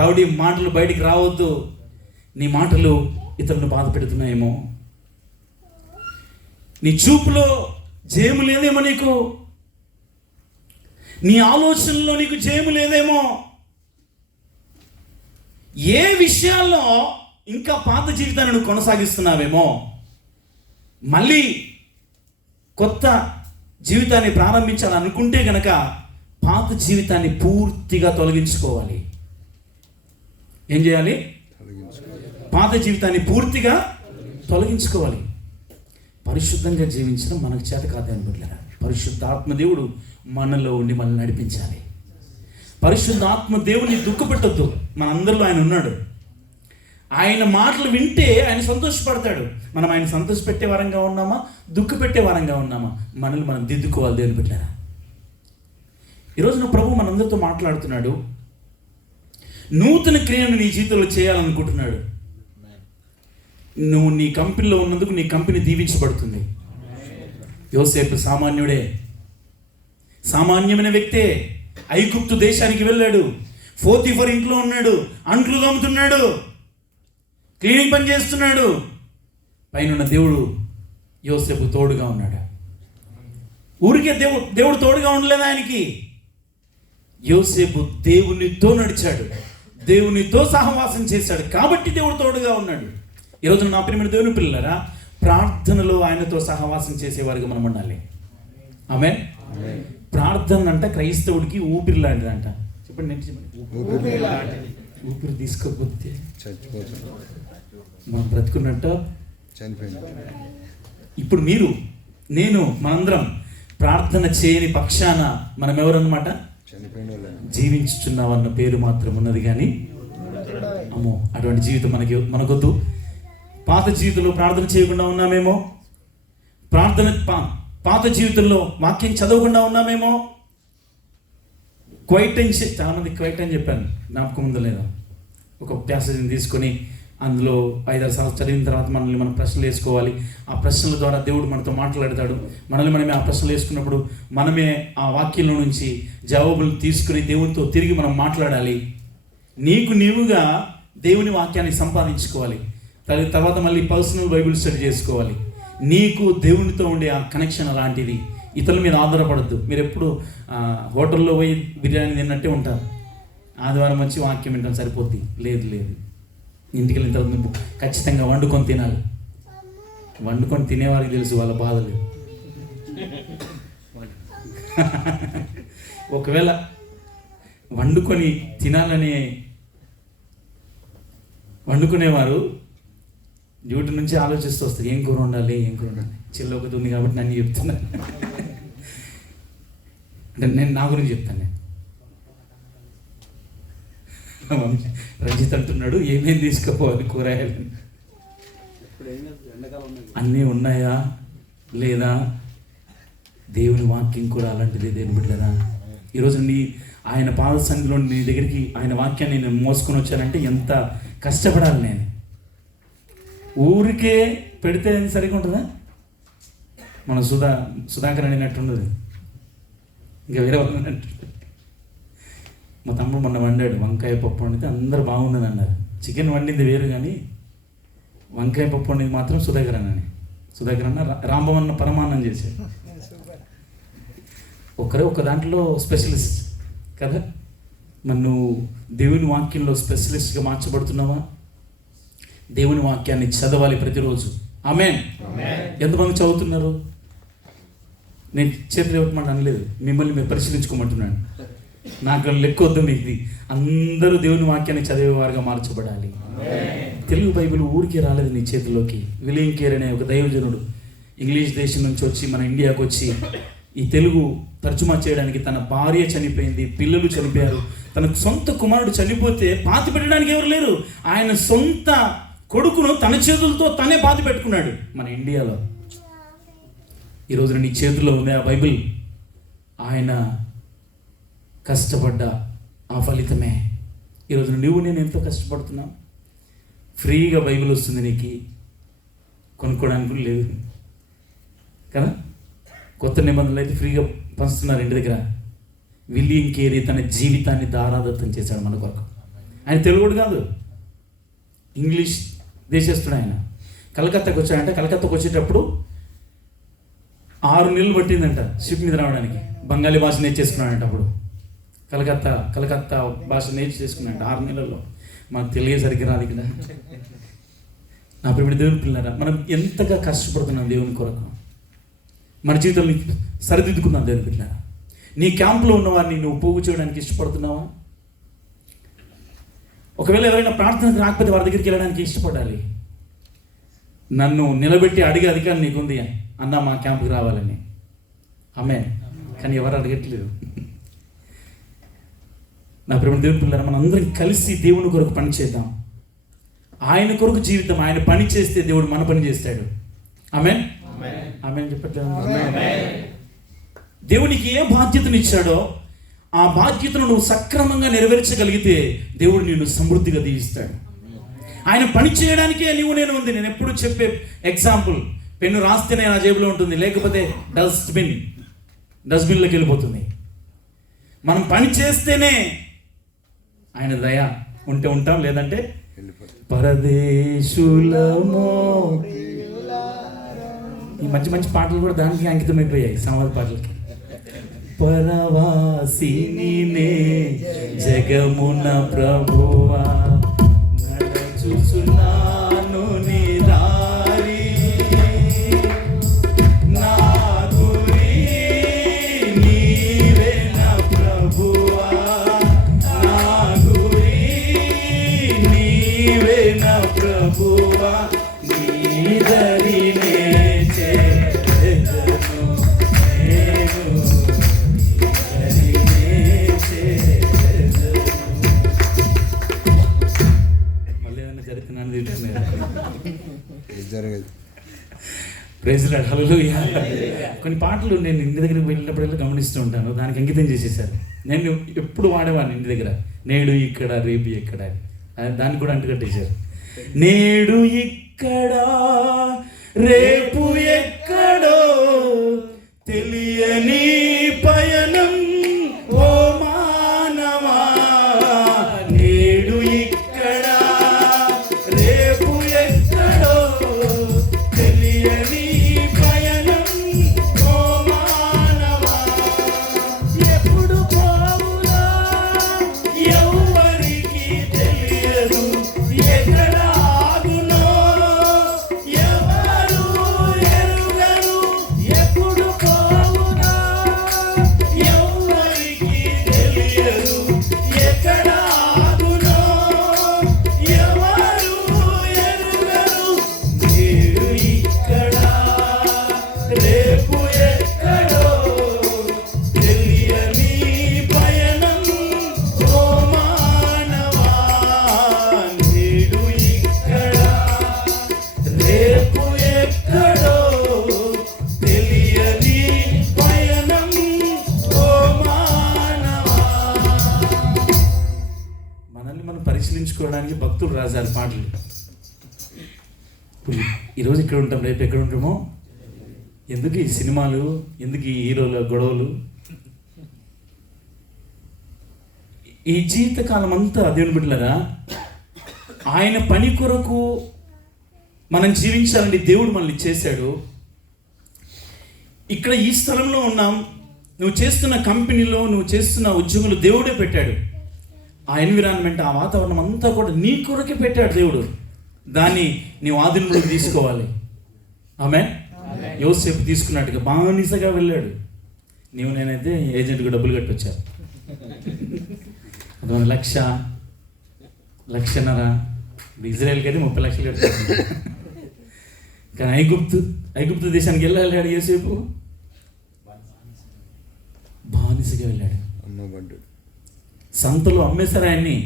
రౌడీ మాటలు బయటికి రావద్దు. నీ మాటలు ఇతరులను బాధ పెడుతున్నాయేమో, నీ చూపులో జయము లేదేమో, నీకు నీ ఆలోచనలో నీకు జయము లేదేమో, ఏ విషయాల్లో ఇంకా పాత జీవితాన్ని నువ్వు కొనసాగిస్తున్నావేమో, మళ్ళీ కొత్త జీవితాన్ని ప్రారంభించాలనుకుంటే గనక పాత జీవితాన్ని పూర్తిగా తొలగించుకోవాలి. ఏం చేయాలి? పాత జీవితాన్ని పూర్తిగా తొలగించుకోవాలి. పరిశుద్ధంగా జీవించడం మనకు చేత కాదని బిడ్డలారా, పరిశుద్ధాత్మ దేవుడు మనలో ఉండి మనల్ని నడిపించాలి. పరిశుద్ధాత్మ దేవుని దుఃఖపెట్టొద్దు. మన అందరిలో ఆయన ఉన్నాడు. ఆయన మాటలు వింటే ఆయన సంతోషపడతాడు. మనం ఆయన సంతోషపెట్టే వారంగా ఉన్నామా, దుఃఖపెట్టే వారంగా ఉన్నామా, మనల్ని మనం దిద్దుకోవాలి దేవుని బిడ్డలారా. ఈరోజు ప్రభు మనందరితో మాట్లాడుతున్నాడు. నూతన క్రియను నీ జీవితంలో చేయాలనుకుంటున్నాడు. నువ్వు నీ కంపెనీలో ఉన్నందుకు నీ కంపెనీ దీవించబడుతుంది. యోసేపు సామాన్యుడే, సామాన్యమైన వ్యక్తే. ఐగుప్తు దేశానికి వెళ్ళాడు, పోతీఫర్ ఇంట్లో ఉన్నాడు, అంట్లు తోముతున్నాడు, క్లీనింగ్ పని చేస్తున్నాడు. పైన దేవుడు యోసేపు తోడుగా ఉన్నాడు. ఊరికే దేవుడు తోడుగా ఉండలేదు ఆయనకి. యోసేపు దేవునితో నడిచాడు, దేవునితో సహవాసం చేశాడు, కాబట్టి దేవుడు తోడుగా ఉన్నాడు. ఈరోజు నా ప్రియమైన దేవుని పిల్లలారా, ప్రార్థనలో ఆయనతో సహవాసం చేసేవారిగా మనం ఉండాలి. ఆమేన్. ప్రార్థన అంట క్రైస్తవుడికి ఊపిరి లాంటిదంట. చెప్పండి, నేను చెప్పండి. ఊపిరి తీసుకోకపోతే మనం బ్రతుకున్నట్ట ఇప్పుడు మీరు, నేను, మనందరం ప్రార్థన చేయని పక్షాన మనం ఎవరన్నమాట? జీవించుచున్నామన్న పేరు మాత్రం ఉన్నది, కానీ అమ్మో అటువంటి జీవితం మనకొద్దు. పాత జీవితంలో ప్రార్థన చేయకుండా ఉన్నామేమో, పాత జీవితంలో వాక్యం చదవకుండా ఉన్నామేమో, క్వైట్ అని చాలామంది క్వైట్ అని చెప్పాను, జ్ఞాపకం ఉందో లేదా? ఒక ప్యాసేజ్ని తీసుకొని అందులో 5-6 సార్లు చదివిన తర్వాత మనల్ని మనం ప్రశ్నలు వేసుకోవాలి. ఆ ప్రశ్నల ద్వారా దేవుడు మనతో మాట్లాడతాడు. మనమే ఆ ప్రశ్నలు వేసుకున్నప్పుడు మనమే ఆ వాక్యంలో నుంచి జవాబులు తీసుకుని దేవునితో తిరిగి మనం మాట్లాడాలి. నీవుగా దేవుని వాక్యాన్ని సంపాదించుకోవాలి. తర్వాత మళ్ళీ పర్సనల్ బైబిల్ స్టడీ చేసుకోవాలి. నీకు దేవునితో ఉండే ఆ కనెక్షన్ అలాంటిది. ఇతరుల మీద ఆధారపడద్దు. మీరు ఎప్పుడు హోటల్లో పోయి బిర్యానీ తిన్నట్టే ఉంటారు. ఆదివారం వచ్చి వాక్యం వింటాం సరిపోద్ది. లేదు లేదు, ఇంటికి వెళ్ళిన తర్వాత నువ్వు ఖచ్చితంగా వండుకొని తినాలి. వండుకొని తినేవారికి తెలుసు వాళ్ళ బాధలు. ఒకవేళ వండుకొని తినాలని వండుకునేవారు డ్యూటీ నుంచి ఆలోచిస్తూ వస్తారు, ఏం కూర ఉండాలి. చెల్లి ఒకటి ఉంది కాబట్టి నన్ను చెప్తున్నాను. అంటే నేను నా గురించి చెప్తాను. రంజిత్ అంటున్నాడు ఏమేమి తీసుకుపోవాలి కూరగాయలు, అన్నీ ఉన్నాయా లేదా? దేవుని వాక్యం కూడా అలాంటిది. దేవుని బిడ్డరా, ఈరోజు ఆయన పాద సన్నిధిలో నీ దగ్గరికి ఆయన వాక్యాన్ని నేను మోసుకొని వచ్చానంటే ఎంత కష్టపడాలి. నేను ఊరికే పెడితే సరిగా ఉంటుందా? మన సుధాకర్ అడిగినట్టుండదు, ఇంకా వేరే వాళ్ళు అన్నట్టు. మా తమ్ముడు మొన్న వండాడు వంకాయ పప్పు వండితే అందరూ బాగున్నది అన్నారు. చికెన్ వండింది వేరు, కానీ వంకాయ పప్పు వండింది మాత్రం సుధాకర్ అన్న రాంబవన్న పరమాన్నం చేశాడు. ఒక దాంట్లో స్పెషలిస్ట్ కదా. మరి నువ్వు దేవుని వాక్యంలో స్పెషలిస్ట్గా మార్చబడుతున్నావా? దేవుని వాక్యాన్ని చదవాలి ప్రతిరోజు. ఆమేన్. ఎంతమంది చదువుతున్నారు? నేను చేతులు ఇవ్వటం అనలేదు, మిమ్మల్ని మీరు పరిశీలించుకోమంటున్నాను. నాకు లెక్క వద్దు మీకు. అందరూ దేవుని వాక్యాన్ని చదివేవారుగా మార్చబడాలి. తెలుగు బైబిల్ ఊరికే రాలేదు నీ చేతిలోకి. విలియం కేర్ అనే ఒక దైవజనుడు ఇంగ్లీష్ దేశం నుంచి వచ్చి మన ఇండియాకు వచ్చి ఈ తెలుగు తర్జుమా చేయడానికి, తన భార్య చనిపోయింది, పిల్లలు చనిపోయారు, తన సొంత కుమారుడు చనిపోతే పాతి పెట్టడానికి ఎవరు లేరు. ఆయన సొంత కొడుకును తన చేతులతో తనే పాతి పెట్టుకున్నాడు మన ఇండియాలో. ఈరోజు నీ చేతిలో ఉంది ఆ బైబిల్. ఆయన కష్టపడ్డ ఆ ఫలితమే. ఈరోజు నువ్వు నేను ఎంతో కష్టపడుతున్నాం. ఫ్రీగా బైబిల్ వస్తుంది, నీకు కొనుక్కోవడానికి లేదు కదా. కొత్త నిబంధనలు అయితే ఫ్రీగా పంచుతున్నారు ఇంటి దగ్గర. విలియం కేరీ తన జీవితాన్ని దారాదత్తం చేశాడు మన కొరకు. ఆయన తెలుగుడు కాదు, ఇంగ్లీష్ దేశస్తుడు. ఆయన కలకత్తాకు వచ్చాడంటే, కలకత్తాకు వచ్చేటప్పుడు 6 నెలలు పట్టిందంట షిప్ మీద రావడానికి. బెంగాలీ భాష నేర్చేసుకున్నాడంట. అప్పుడు కలకత్తా భాష నేర్చేసుకున్నాడంట 6 నెలల్లో. మనకు తెలియసరికి రాదు ఇక్కడ. నా ప్రియమైన దేవుని పిల్లరా, మనం ఎంతగా కష్టపడుతున్నాం దేవుని కొరకు. మన జీవితంలో సరిదిద్దుకున్నాం దేవుని పిల్లరా. నీ క్యాంపులో ఉన్న వారిని నువ్వు పోగు చేయడానికి ఇష్టపడుతున్నావా? ఒకవేళ ఎవరైనా ప్రార్థనకు రాకపోతే వారి దగ్గరికి వెళ్ళడానికి ఇష్టపడాలి. నన్ను నిలబెట్టి అడిగే అధికారం నీకుంది అన్న, మా క్యాంపుకి రావాలని. ఆమేన్. కానీ ఎవరు అడగట్లేదు. నా ప్రేమ దేవుని పిల్లరా, మనం అందరం కలిసి దేవుని కొరకు పని చేద్దాం. ఆయన కొరకు జీవితం. ఆయన పని చేస్తే దేవుడు మన పని చేస్తాడు. ఆమేన్. ఆమేన్ చెప్పట్లేదు. దేవునికి ఏ బాధ్యతను ఇచ్చాడో ఆ బాధ్యతను నువ్వు సక్రమంగా నెరవేర్చగలిగితే దేవుడు నిన్ను సమృద్ధిగా దీవిస్తాడు. ఆయన పని చేయడానికే నువ్వు నేను ఉంది. నేను ఎప్పుడు చెప్పే ఎగ్జాంపుల్, పెన్ను రాస్తేనే నా జేబులో ఉంటుంది, లేకపోతే డస్ట్బిన్లోకి వెళ్ళిపోతుంది. మనం పని చేస్తేనే ఆయన దయ ఉంటే ఉంటాం, లేదంటే పరదేశులమో. ఈ మంచి మంచి పాటలు కూడా దానికి అంకితం అయిపోయాయి, సమాధి పాటలకి. పరవాసినినే జగమున ప్రభువా, నడచుచున్నాను నీ దారి, నా గురి నీవే నా ప్రభువా, నా గురి నీవే నా ప్రభువా, నీ దరినే కొన్ని పాటలు నేను ఇంటి దగ్గరికి వెళ్ళినప్పుడల్లా గమనిస్తూ ఉంటాను, దానికి అంకితం చేసేసారు. నేను ఎప్పుడు వాడేవాడిని ఇంటి దగ్గర, నేడు ఇక్కడ రేపు ఎక్కడ, దానికి కూడా అంటుకట్టేశారు. నేడు ఇక్కడ రేపు ఎక్కడో తెలియని పయనం ఓ మానవా, నేడు ఇక్కడ రేపు ఎక్కడో తెలియని పయనం ఓ మానవా. పరిశీలించుకోవడానికి భక్తులు రాశారు పాటలు. ఇప్పుడు ఈరోజు ఇక్కడ ఉంటాం, రేపు ఎక్కడ ఉంటామో. ఎందుకు ఈ సినిమాలు, ఎందుకు ఈ హీరోల గొడవలు? ఈ జీవితకాలం అంతా దేవుని బిడ్డలారా, ఆయన పని కొరకు మనం జీవించాలని దేవుడు మనల్ని చేశాడు. ఇక్కడ ఈ స్థలంలో ఉన్నాం, నువ్వు చేస్తున్న కంపెనీలో, నువ్వు చేస్తున్న ఉద్యోగులు దేవుడే పెట్టాడు. ఆ ఎన్విరాన్మెంట్, ఆ వాతావరణం అంతా కూడా నీ కొరకే పెట్టాడు దేవుడు. దాన్ని నీవు ఆధీనంలోకి తీసుకోవాలి. ఆమేన్. యోసేపు తీసుకున్నట్టుగా బానిసగా వెళ్ళాడు. నీవు నేనైతే ఏజెంట్కి డబ్బులు కట్టొచ్చాను. అది 1,00,000 ఇజ్రాయెల్కి అయితే 30 లక్షలు కట్టాడు. కానీ ఐగుప్తు దేశానికి వెళ్ళాడు యోసేపు, బానిసగా వెళ్ళాడు. సంతలో అమ్మేశారు ఆయన్ని,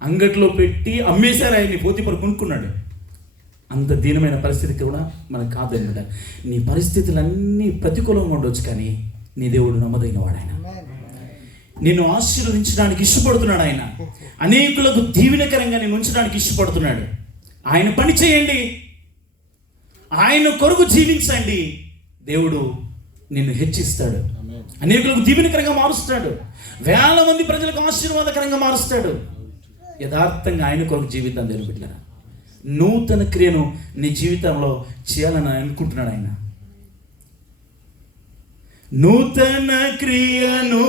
అంగట్లో పెట్టి అమ్మేశారు ఆయన్ని, పోతీఫరు కొనుక్కున్నాడు. అంత దీనమైన పరిస్థితి కూడా మనకు కాదన్నమాట. నీ పరిస్థితులన్నీ ప్రతికూలంగా ఉండొచ్చు, కానీ నీ దేవుడు నమ్మదైన వాడు. ఆయన నిన్ను ఆశీర్వదించడానికి ఇష్టపడుతున్నాడు. ఆయన అనేకులకు దీవెనకరంగా నేను ఉంచడానికి ఇష్టపడుతున్నాడు. ఆయన పని చేయండి, ఆయన కొరకు జీవించండి. దేవుడు నిన్ను హెచ్చిస్తాడు, అనేకులకు దీవెనకరంగా మారుస్తాడు, వేల మంది ప్రజలకు ఆశీర్వాదకరంగా మారుస్తాడు. యథార్థంగా ఆయన కొరకు జీవితం తెలియబెట్టారు. నూతన క్రియను నీ జీవితంలో చేయాలని అనుకుంటున్నాడు ఆయన. నూతన క్రియను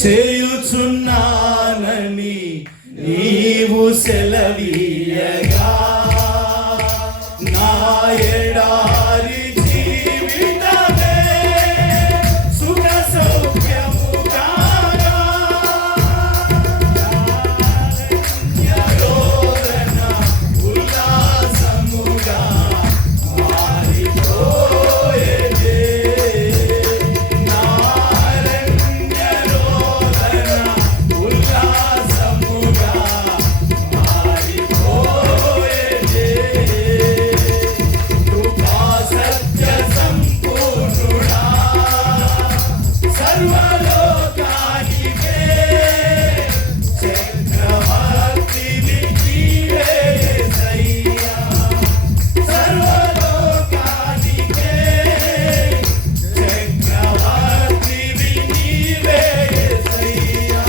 చేయుచున్నానని నీవు సెలవీయగా, నా ఎడారి జీవితమే సుఖ సౌఖ్యముగా, రోదన ఉల్లాసముగా మారిపోయేదే. నా అరణ్య రోదన ఉల్లాసముగా మారిపోయేదే. కృపా సత్య సంపూర్ణుడా, సర్వలోకానికే చక్రవర్తివి నీవే యేసయ్యా. సర్వలోకానికే చక్రవర్తివి నీవే యేసయ్యా.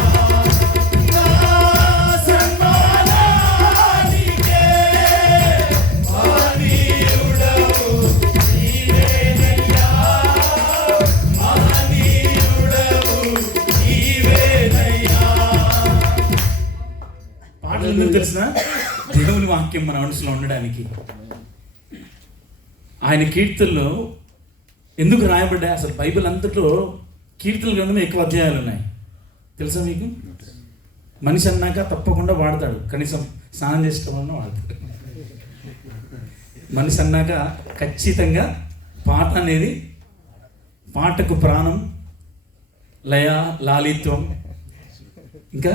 నా సన్మానానికే మహనీయుడవు నీవేనయ్యా, మహనీయుడవు నీవేనయ్యా. పాటలు ఎందుకు తెలిసిన? దేవుని వాక్యం మన మనసులో ఉండడానికి. ఆయన కీర్తనలు ఎందుకు రాయబడ్డాయి? అసలు బైబిల్ అంతట్లో కీర్తనల గ్రంథం ఎక్కువ అధ్యాయాలు ఉన్నాయి, తెలుసా మీకు? మనిషి అన్నాక తప్పకుండా వాడతాడు, కనీసం స్నానం చేసుకోవాలన్నా వాడతాడు. మనిషి అన్నాక ఖచ్చితంగా పాట అనేది, పాటకు ప్రాణం, లయ, లాలిత్వం, ఇంకా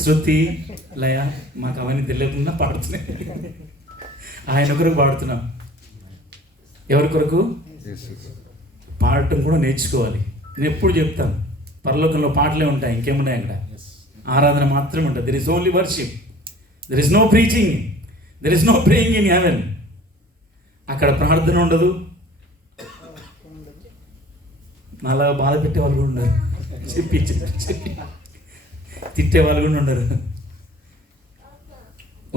శృతి, లయ, మాకు అవన్నీ తెలియకుండా పాడుతున్నాయి. ఆయన కొరకు పాడుతున్నాం. ఎవరి కొరకు? పాడటం కూడా నేర్చుకోవాలి. నేను ఎప్పుడు చెప్తాను, పరలోకంలో పాటలే ఉంటాయి, ఇంకేమున్నాయి అక్కడ? ఆరాధన మాత్రమే ఉంటుంది. There is only worship, there is no preaching, there is no praying in heaven. అక్కడ ప్రార్థన ఉండదు. నాలా బాధ పెట్టే వాళ్ళు కూడా ఉన్నారు, చెప్పి తిట్టే వాళ్ళు కూడా ఉండరు.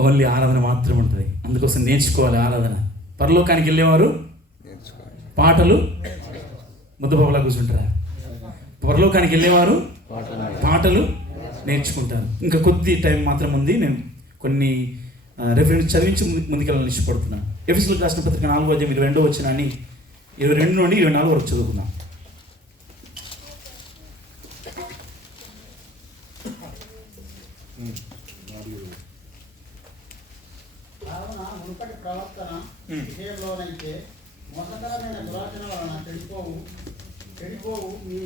ఓన్లీ ఆరాధన మాత్రం ఉంటుంది. అందుకోసం నేర్చుకోవాలి ఆరాధన. పరలోకానికి వెళ్ళేవారు పాటలు ముద్దబాబులా కూర్చుంటారా? పరలోకానికి వెళ్ళేవారు పాటలు నేర్చుకుంటారు. ఇంకా కొద్ది టైం మాత్రం ఉంది, నేను కొన్ని రెఫరెన్స్ చదివించి ముందుకెళ్ళాలని ఇష్టపడుతున్నాను. ఎఫెసీయులకు రాసిన పత్రిక 4:22 అని 22 నుండి 24 వరకు చదువుకున్నాం. కావున మునుపటి ప్రవర్తన విషయంలోనైతే మోసకరమైన దురాచరణ వలన చెడిపోవు మీ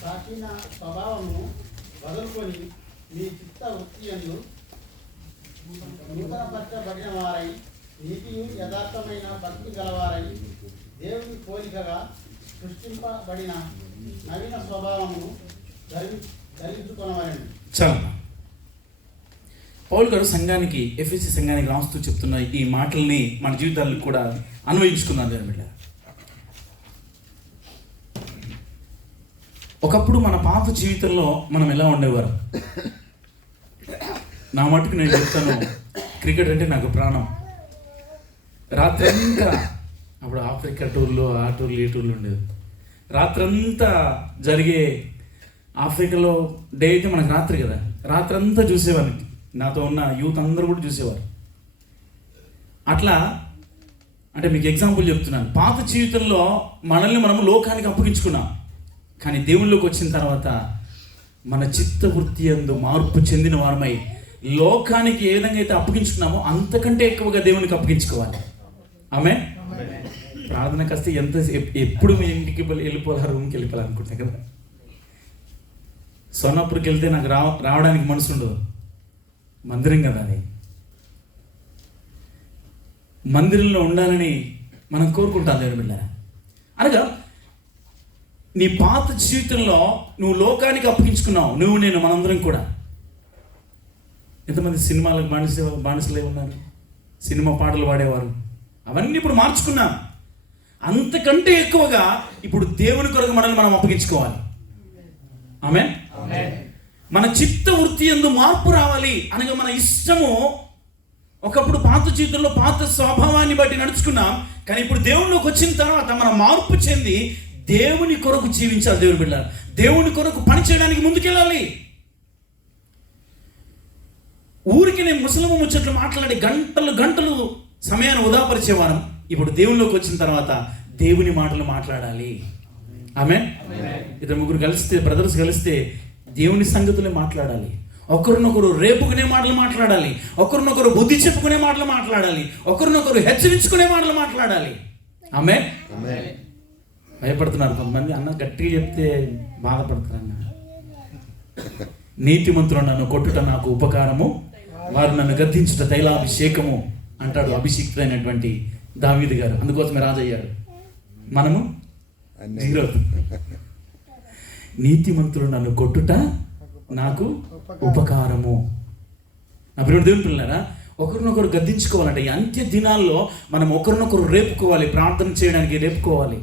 ప్రాచీన స్వభావమును వదులుకొని మీ చిత్త వృత్తి యందు నూతనపరచబడిన వారై నీతియు యథార్థమైన భక్తి గలవారై దేవుని పోలికగా సృష్టింపబడిన నవీన స్వభావమును ధరించుకొనవలెను. చాలా పౌలు గారు సంఘానికి, ఎఫెసీ సంఘానికి రాస్తూ చెప్తున్న ఈ మాటల్ని మన జీవితాలకు కూడా అన్వయించుకున్నాను దేవుని బిడ్డ. ఒకప్పుడు మన పాత జీవితంలో మనం ఎలా ఉండేవారు? నా మటుకు నేను చెప్తాను, క్రికెట్ అంటే నాకు ప్రాణం. రాత్రంతా, అప్పుడు ఆఫ్రికా టూర్లు, ఆ టూర్లు, ఈ టూర్లు ఉండేది. రాత్రంతా జరిగే ఆఫ్రికాలో డే అయితే మనకు రాత్రి కదా, రాత్రంతా చూసేవాడిని. నాతో ఉన్న యూత్ అందరూ కూడా చూసేవారు. అట్లా అంటే మీకు ఎగ్జాంపుల్ చెప్తున్నాను. పాత జీవితంలో మనల్ని మనము లోకానికి అప్పగించుకున్నాం. కానీ దేవుళ్ళలోకి వచ్చిన తర్వాత మన చిత్తవృత్తి యందు మార్పు చెందిన వారమై లోకానికి ఏ విధంగా అయితే అప్పగించుకున్నామో అంతకంటే ఎక్కువగా దేవునికి అప్పగించుకోవాలి. ఆమేన్. ప్రార్థనకు వస్తే ఎంత ఎప్పుడు మీ ఇంటికి వెళ్ళిపోవాలి, రూమ్కి వెళ్ళిపోవాలి అనుకుంటా కదా. సోనాపూర్కి వెళ్తే నాకు రావడానికి మనసు ఉండదు. మందిరం కదా అది. మందిరంలో ఉండాలని మనం కోరుకుంటాం దేవుని బిడ్డలారా. అనగా నీ పాత జీవితంలో నువ్వు లోకానికి అప్పగించుకున్నావు, నువ్వు నేను మనందరం కూడా. ఎంతమంది సినిమాలకు బానిసలే ఉన్నారు, సినిమా పాటలు పాడేవారు, అవన్నీ ఇప్పుడు మార్చుకున్నాం. అంతకంటే ఎక్కువగా ఇప్పుడు దేవుని కొరకు మనల్ని మనం అప్పగించుకోవాలి. ఆమేన్. మన చిత్త వృత్తి యందు మార్పు రావాలి అనగా మన ఇష్టము. ఒకప్పుడు పాత జీవితంలో పాత స్వభావాన్ని బట్టి నడుచుకున్నాం, కానీ ఇప్పుడు దేవునిలోకి వచ్చిన తర్వాత మన మార్పు చెంది దేవుని కొరకు జీవించాలి. దేవుని బిడ్డ దేవుని కొరకు పని చేయడానికి ముందుకెళ్ళాలి. ఊరికి నేను ముసలమ్మ ముచ్చట్లు మాట్లాడి గంటలు గంటలు సమయాన్ని వృధాపరిచేవారం. ఇప్పుడు దేవునిలోకి వచ్చిన తర్వాత దేవుని మాటలు మాట్లాడాలి. ఆమేన్. ఇద్దరు ముగ్గురు కలిస్తే, బ్రదర్స్ కలిస్తే దేవుని సంగతులే మాట్లాడాలి. ఒకరినొకరు రేపుకునే మాటలు మాట్లాడాలి, ఒకరినొకరు బుద్ధి చెప్పుకునే మాటలు మాట్లాడాలి, ఒకరినొకరు హెచ్చరించుకునే మాటలు మాట్లాడాలి. ఆమేన్. భయపడుతున్నారు కొంతమంది. అన్న గట్టిగా చెప్తే బాధపడతారన్న. నీతిమంతులు నన్ను కొట్టుట నాకు ఉపకారము, వారు నన్ను గద్దించుట తైలాభిషేకము అంటాడు అభిషిక్తుడైనటువంటి దావీదు గారు. అందుకోసమే రాజయ్యాడు. మనము జీరో. నీతిమంతులు నన్ను కొట్టుట నాకు ఉపకారము. నా ప్రియుడు దేవుని పిల్లలారా, ఒకరినొకరు గద్దించుకోవాలంటే ఈ అంత్య దినాల్లో మనం ఒకరినొకరు రేపుకోవాలి. ప్రార్థన చేయడానికి రేపుకోవాలి,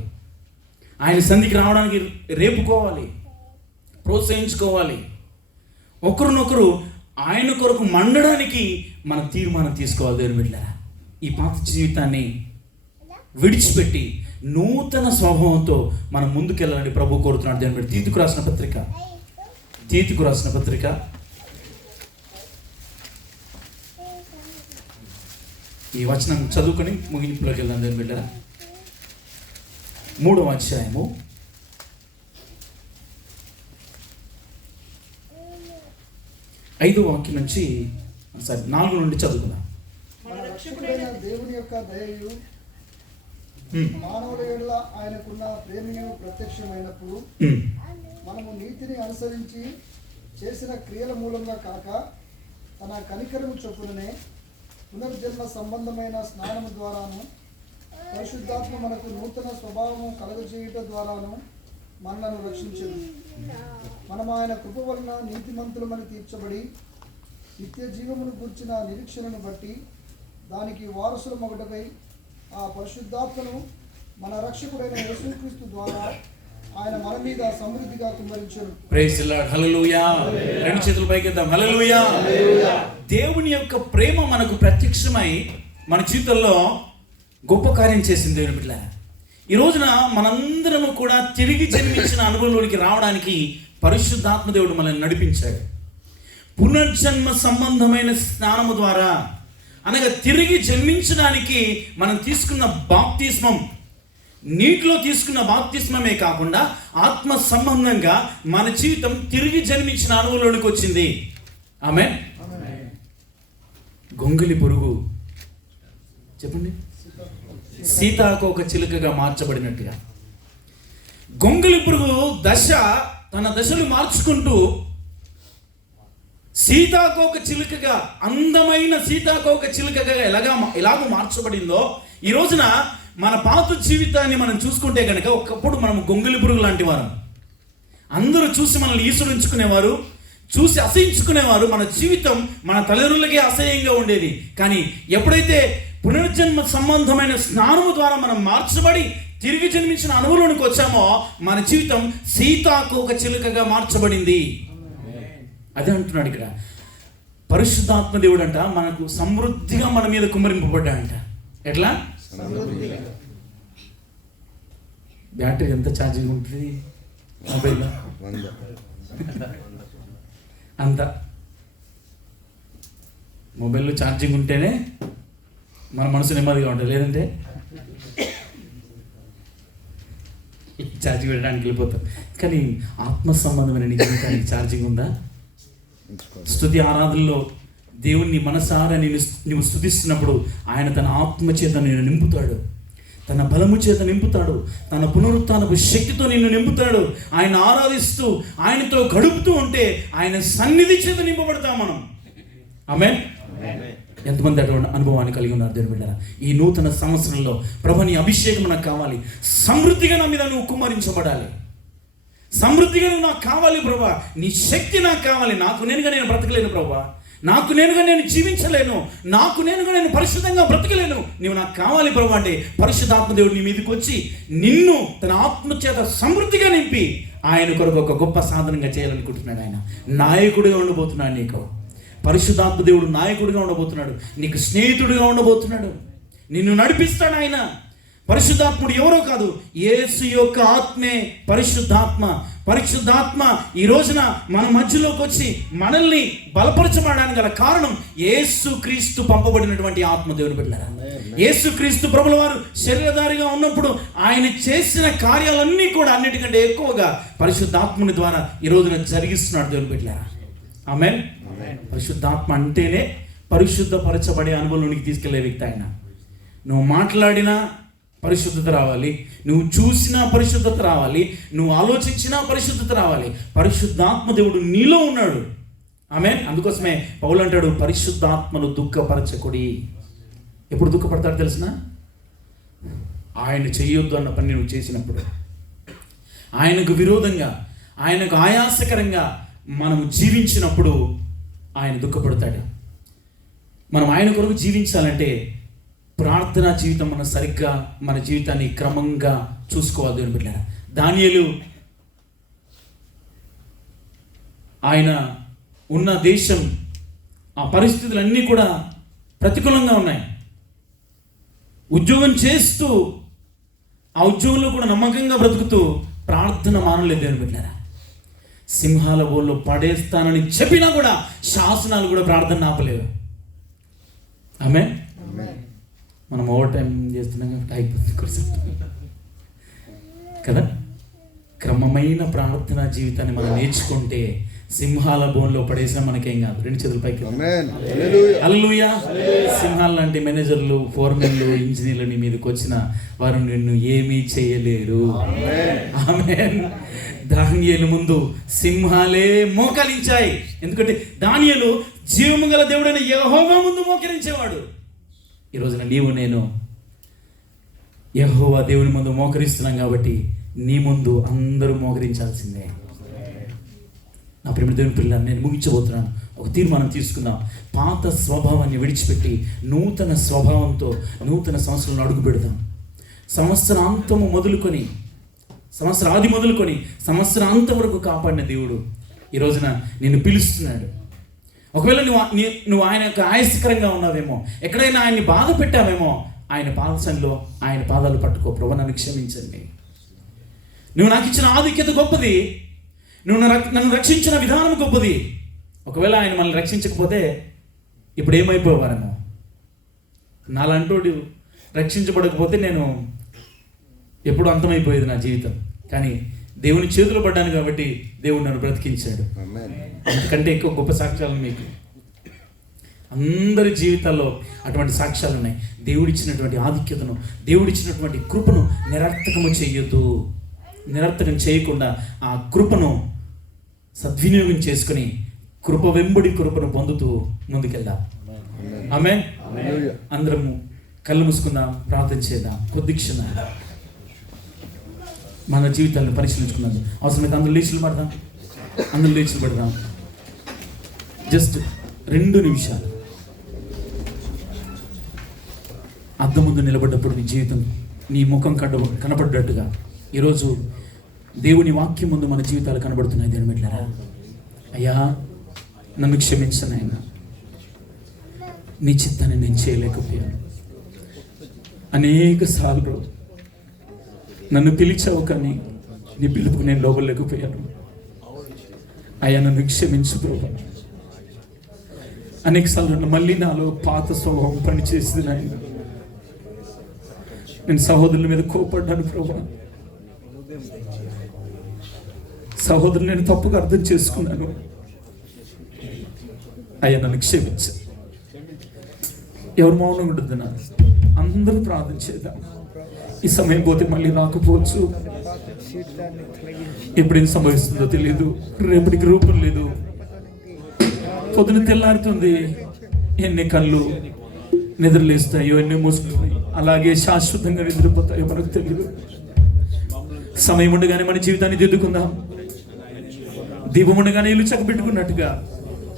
ఆయన సంధికి రావడానికి రేపుకోవాలి, ప్రోత్సహించుకోవాలి. ఒకరినొకరు ఆయన కొరకు మండడానికి మనం తీర్మానం తీసుకోవాలి. దేవుని బిడ్డలారా, ఈ పాత జీవితాన్ని విడిచిపెట్టి నూతన స్వభావంతో మనం ముందుకెళ్ళాలని ప్రభు కోరుతున్నాడు. దేవుని బిడ్డ తీతుకు రాసిన పత్రిక ఈ వచనం చదువుకొని ముగింపులోకి వెళ్దాం. దేవుని బిడ్డలారా, 3వ అధ్యాయము 5వ వాక్యం నుంచి 4 నుండి చదువుకుందాం. మన రక్షకుడైన దేవుని యొక్క దయయు మానవుల ఎడల ఆయనకున్న ప్రేమయు ప్రత్యక్షమైనప్పుడు మనము నీతిని అనుసరించి చేసిన క్రియల మూలంగా కాక తన కనికరము చొప్పుననే పునర్జన్మ సంబంధమైన స్నానము ద్వారాను పరిశుద్ధాత్మ మనకు నూతన స్వభావము కలుగజేయుట ద్వారాను మనలను రక్షించదు. మనం ఆయన కృప వలన నీతిమంతులమని తీర్చబడి నిత్య జీవమును గూర్చిన నిరీక్షణను బట్టి దానికి వారసుల మొగటకై ఆ పరిశుద్ధాత్మను మన రక్షకుడైన యేసుక్రీస్తు ద్వారా ఆయన మన మీద సమృద్ధిగా కుమ్మరించాడు. Praise the Lord. హల్లెలూయా. రెండు చేతులు పైకెత్తాం. హల్లెలూయా. దేవుని యొక్క ప్రేమ మనకు ప్రత్యక్షమై మన జీవితంలో గొప్ప కార్యం చేసింది. దేవుని బిడ్డలారా, ఈ రోజున మనందరము కూడా తిరిగి జన్మించిన అనుభవంలోనికి రావడానికి పరిశుద్ధాత్మ దేవుడు మనల్ని నడిపించాడు. పునర్జన్మ సంబంధమైన స్నానము ద్వారా అనగా తిరిగి జన్మించడానికి మనం తీసుకున్న బాప్తిస్మం, నీటిలో తీసుకున్న బాప్తిస్మమే కాకుండా ఆత్మ సంబంధంగా మన జీవితం తిరిగి జన్మించిన అనుభవంలోనికి వచ్చింది. ఆమేన్. గొంగలి పురుగు చెప్పండి, సీతాకోక చిలుకగా మార్చబడినట్టుగా గొంగలి పురుగు తన దశలు మార్చుకుంటూ సీతాకోక చిలుకగా, అందమైన సీతాకోక చిలుకగా ఎలాగో మార్చబడిందో, ఈ రోజున మన పాత జీవితాన్ని మనం చూసుకుంటే కనుక ఒకప్పుడు మనం గొంగలి పురుగు లాంటి వారు. అందరూ చూసి మనల్ని ఈసుడించుకునేవారు, చూసి అసహించుకునేవారు. మన జీవితం మన తల్లిదండ్రులకే అసహ్యంగా ఉండేది. కానీ ఎప్పుడైతే పునర్జన్మ సంబంధమైన స్నానము ద్వారా మనం మార్చబడి తిరిగి జన్మించిన అనుభవంలోనికి వచ్చామో మన జీవితం సీతాకోక చిలుకగా మార్చబడింది. అదే అంటున్నాడు ఇక్కడ. పరిశుద్ధాత్మ దేవుడు అంట మనకు సమృద్ధిగా మన మీద కుమ్మరింపబడ్డాడంట. ఎట్లా? బ్యాటరీ ఎంత ఛార్జింగ్ ఉంటుంది మొబైల్లో? అంత. మొబైల్లో ఛార్జింగ్ ఉంటేనే మన మనసు నెమ్మదిగా ఉంటుంది, లేదంటే ఛార్జింగ్ పెట్టడానికి వెళ్ళిపోతాం. కానీ ఆత్మ సంబంధమైన నీ జీవితానికి ఛార్జింగ్ ఉందా? స్తుతి ఆరాధనలో దేవుణ్ణి మనసారా నువ్వు స్తుతిస్తున్నప్పుడు ఆయన తన ఆత్మ చేత నిన్ను నింపుతాడు, తన బలము చేత నింపుతాడు, తన పునరుత్థానపు శక్తితో నిన్ను నింపుతాడు. ఆయన ఆరాధిస్తూ ఆయనతో గడుపుతూ ఉంటే ఆయన సన్నిధి చేత నింపబడతాం మనం. ఆమేన్. ఎంతమంది అటువంటి అనుభవాన్ని కలిగి ఉన్నారు దేవుని బిడ్డలారా? ఈ నూతన సంవత్సరంలో ప్రభు నీ అభిషేకం నాకు కావాలి, సమృద్ధిగా నా మీద నువ్వు కుమ్మరించబడాలి, సమృద్ధిగా నువ్వు నాకు కావాలి ప్రభా, నీ శక్తి నాకు కావాలి. నాకు నేనుగా నేను బ్రతకలేను ప్రభా, నాకు నేనుగా నేను జీవించలేను, నాకు నేనుగా నేను పరిశుద్ధంగా బ్రతకలేను, నీవు నాకు కావాలి ప్రభా అంటే పరిశుద్ధాత్మ దేవుడు నీ మీదకి వచ్చి నిన్ను తన ఆత్మ చేత సమృద్ధిగా నింపి ఆయన కొరకు ఒక గొప్ప సాధనంగా చేయాలనుకుంటున్నాడు. ఆయన నాయకుడిగా ఉండబోతున్నాడు. నీకు పరిశుద్ధాత్మ దేవుడు నాయకుడిగా ఉండబోతున్నాడు, నీకు స్నేహితుడిగా ఉండబోతున్నాడు, నిన్ను నడిపిస్తాడు. ఆయన పరిశుద్ధాత్ముడు ఎవరో కాదు, యేసు యొక్క ఆత్మే పరిశుద్ధాత్మ. పరిశుద్ధాత్మ ఈ రోజున మన మధ్యలోకి వచ్చి మనల్ని బలపరచబడడానికి గల కారణం యేసు క్రీస్తు పంపబడినటువంటి ఆత్మ. దేవుని బిడ్డలారా, యేసు క్రీస్తు ప్రభుల వారు శరీరధారిగా ఉన్నప్పుడు ఆయన చేసిన కార్యాలన్నీ కూడా అన్నిటికంటే ఎక్కువగా పరిశుద్ధాత్ముని ద్వారా ఈ రోజున జరిగిస్తున్నాడు. దేవుని బిడ్డలారా, ఆమేన్. పరిశుద్ధాత్మ అంటేనే పరిశుద్ధపరచబడే అనుభవంలోనికి తీసుకెళ్లే వ్యక్తి ఆయన. నువ్వు మాట్లాడినా పరిశుద్ధత రావాలి, నువ్వు చూసినా పరిశుద్ధత రావాలి, నువ్వు ఆలోచించినా పరిశుద్ధత రావాలి. పరిశుద్ధాత్మ దేవుడు నీలో ఉన్నాడు. ఆమేన్. అందుకోసమే పౌలు అంటాడు, పరిశుద్ధాత్మను దుఃఖపరచకుడి. ఎప్పుడు దుఃఖపడతాడు తెలిసిన? ఆయన చేయొద్దు అన్న పని నువ్వు చేసినప్పుడు, ఆయనకు విరోధంగా, ఆయనకు ఆయాసకరంగా మనం జీవించినప్పుడు ఆయన దుఃఖపడతాడు. మనం ఆయన కొరకు జీవించాలంటే ప్రార్థనా జీవితం మనం సరిగ్గా మన జీవితాన్ని క్రమంగా చూసుకోవాలి. దేవుని బిడ్డలారా, దానియేలు ఆయన ఉన్న దేశం ఆ పరిస్థితులన్నీ కూడా ప్రతికూలంగా ఉన్నాయి. ఉద్యోగం చేస్తూ ఆ ఉద్యోగంలో కూడా నమ్మకంగా బ్రతుకుతూ ప్రార్థన మానలేదు. దేవుని బిడ్డలారా, సింహాల బోల్లో పడేస్తానని చెప్పినా కూడా శాసనాలు కూడా ప్రార్థన ఆపలేవు. ఆమేన్. మనం ఓవర్ టైం చేస్తున్నాం అయిపోతుంది కదా. క్రమమైన ప్రార్థనా జీవితాన్ని మనం నేర్చుకుంటే సింహాల బోన్లో పడేసినా మనకేం కాదు. రెండు చేతుల పైకి హల్లెలూయా. సింహాల లాంటి మేనేజర్లు, ఫోర్మెన్లు, ఇంజనీర్లు నీ మీదకి వచ్చిన వారు నిన్ను ఏమీ చేయలేరు. ఆమేన్. దానియేలు ముందు సింహాలే మోకరించాయి. ఎందుకంటే దానియేలు జీవము గల దేవుడైన యెహోవా ముందు మోకరించేవాడు. ఈ రోజున నీవు నేను యెహోవా దేవుని ముందు మోకరిస్తున్నాం కాబట్టి నీ ముందు అందరూ మోకరించాల్సిందే. నా ప్రేమ దేవుని పిల్లలు, నేను ముగించబోతున్నాను. ఒక తీర్మానం తీసుకుందాం. పాత స్వభావాన్ని విడిచిపెట్టి నూతన స్వభావంతో నూతన సంవత్సరంలో అడుగు పెడదాం. సంవత్సరాంతము మొదలుకొని, సంవత్సరాది మొదలుకొని సంవత్సరాంతం వరకు కాపాడిన దేవుడు ఈ రోజున నిన్ను పిలుస్తున్నాడు. ఒకవేళ నువ్వు ఆయన యొక్క ఆయాసకరంగా ఉన్నావేమో, ఎక్కడైనా ఆయన్ని బాధ పెట్టావేమో, ఆయన పాదసంలో ఆయన పాదాలు పట్టుకో. ప్రభు నన్ను క్షమించండి, నువ్వు నాకు ఇచ్చిన ఆధిక్యత గొప్పది, నువ్వు నన్ను రక్షించిన విధానం గొప్పది. ఒకవేళ ఆయన మనల్ని రక్షించకపోతే ఇప్పుడు ఏమైపోయేవారేమో. నాలంటోడు రక్షించబడకపోతే నేను ఎప్పుడు అంతమైపోయేది నా జీవితం. కానీ దేవుని చేతులు పడ్డాను కాబట్టి దేవుడు నన్ను బ్రతికించాడు. అంతకంటే ఎక్కువ గొప్ప సాక్ష్యాలు మీకు అందరి జీవితాల్లో అటువంటి సాక్ష్యాలు ఉన్నాయి. దేవుడిచ్చినటువంటి ఆధిక్యతను, దేవుడిచ్చినటువంటి కృపను నిరర్థకము చేయొద్దు. నిరర్థకం చేయకుండా ఆ కృపను సద్వినియోగం చేసుకుని కృప వెంబడి కృపను పొందుతూ ముందుకెళ్దాం. ఆమేన్. అందరము కళ్ళు మూసుకుందాం, ప్రార్థన చేద్దాం. కొద్ది క్షణం మన జీవితాలను పరిశీలించుకుందాం. అవసరమైతే అందరూ లేచులు పడదాం. జస్ట్ 2 నిమిషాలు అద్దం ముందు నిలబడ్డప్పుడు నీ జీవితం, నీ ముఖం కనపడ్డట్టుగా ఈరోజు దేవుని వాక్యం ముందు మన జీవితాలు కనబడుతున్నాయి. దేని బిడ్డలారా, అయ్యా నన్ను క్షమించను ఆయన, నీ చిత్తాన్ని నేను చేయలేకపోయాను. అనేక సార్లు నన్ను పిలిచావు కానీ నీ పిలుపుకు నేను లోబలేకపోయాను. అయ్యా నన్ను క్షమించు ప్రభు. అనేక సార్లు మళ్ళీ నాలో పాత స్వభావం పనిచేసింది నాయన. నేను సహోదరుల మీద కోపడ్డాను ప్రభు. సహోదరులు నేను తప్పుగా అర్థం చేసుకున్నాను. అయ్యా నన్ను క్షమించు. ఎవరు మౌనంగా ఉండదు, అందరూ ప్రార్థన చేద్దాం. ఈ సమయం పోతే మళ్ళీ రాకపోవచ్చు. ఎప్పుడేం సంభవిస్తుందో తెలియదు. రేపటికి రూపం లేదు. పొద్దున తెల్లారుతుంది, ఎన్ని కళ్ళు నిద్రలేస్తాయో, ఎన్ని మూసుకున్నాయి, అలాగే శాశ్వతంగా నిద్రపోతాయో మనకు తెలియదు. సమయం ఉండగానే మన జీవితాన్ని దిద్దుకుందాం. దీపం ఉండగానే ఇల్లు చక్కబెట్టుకున్నట్టుగా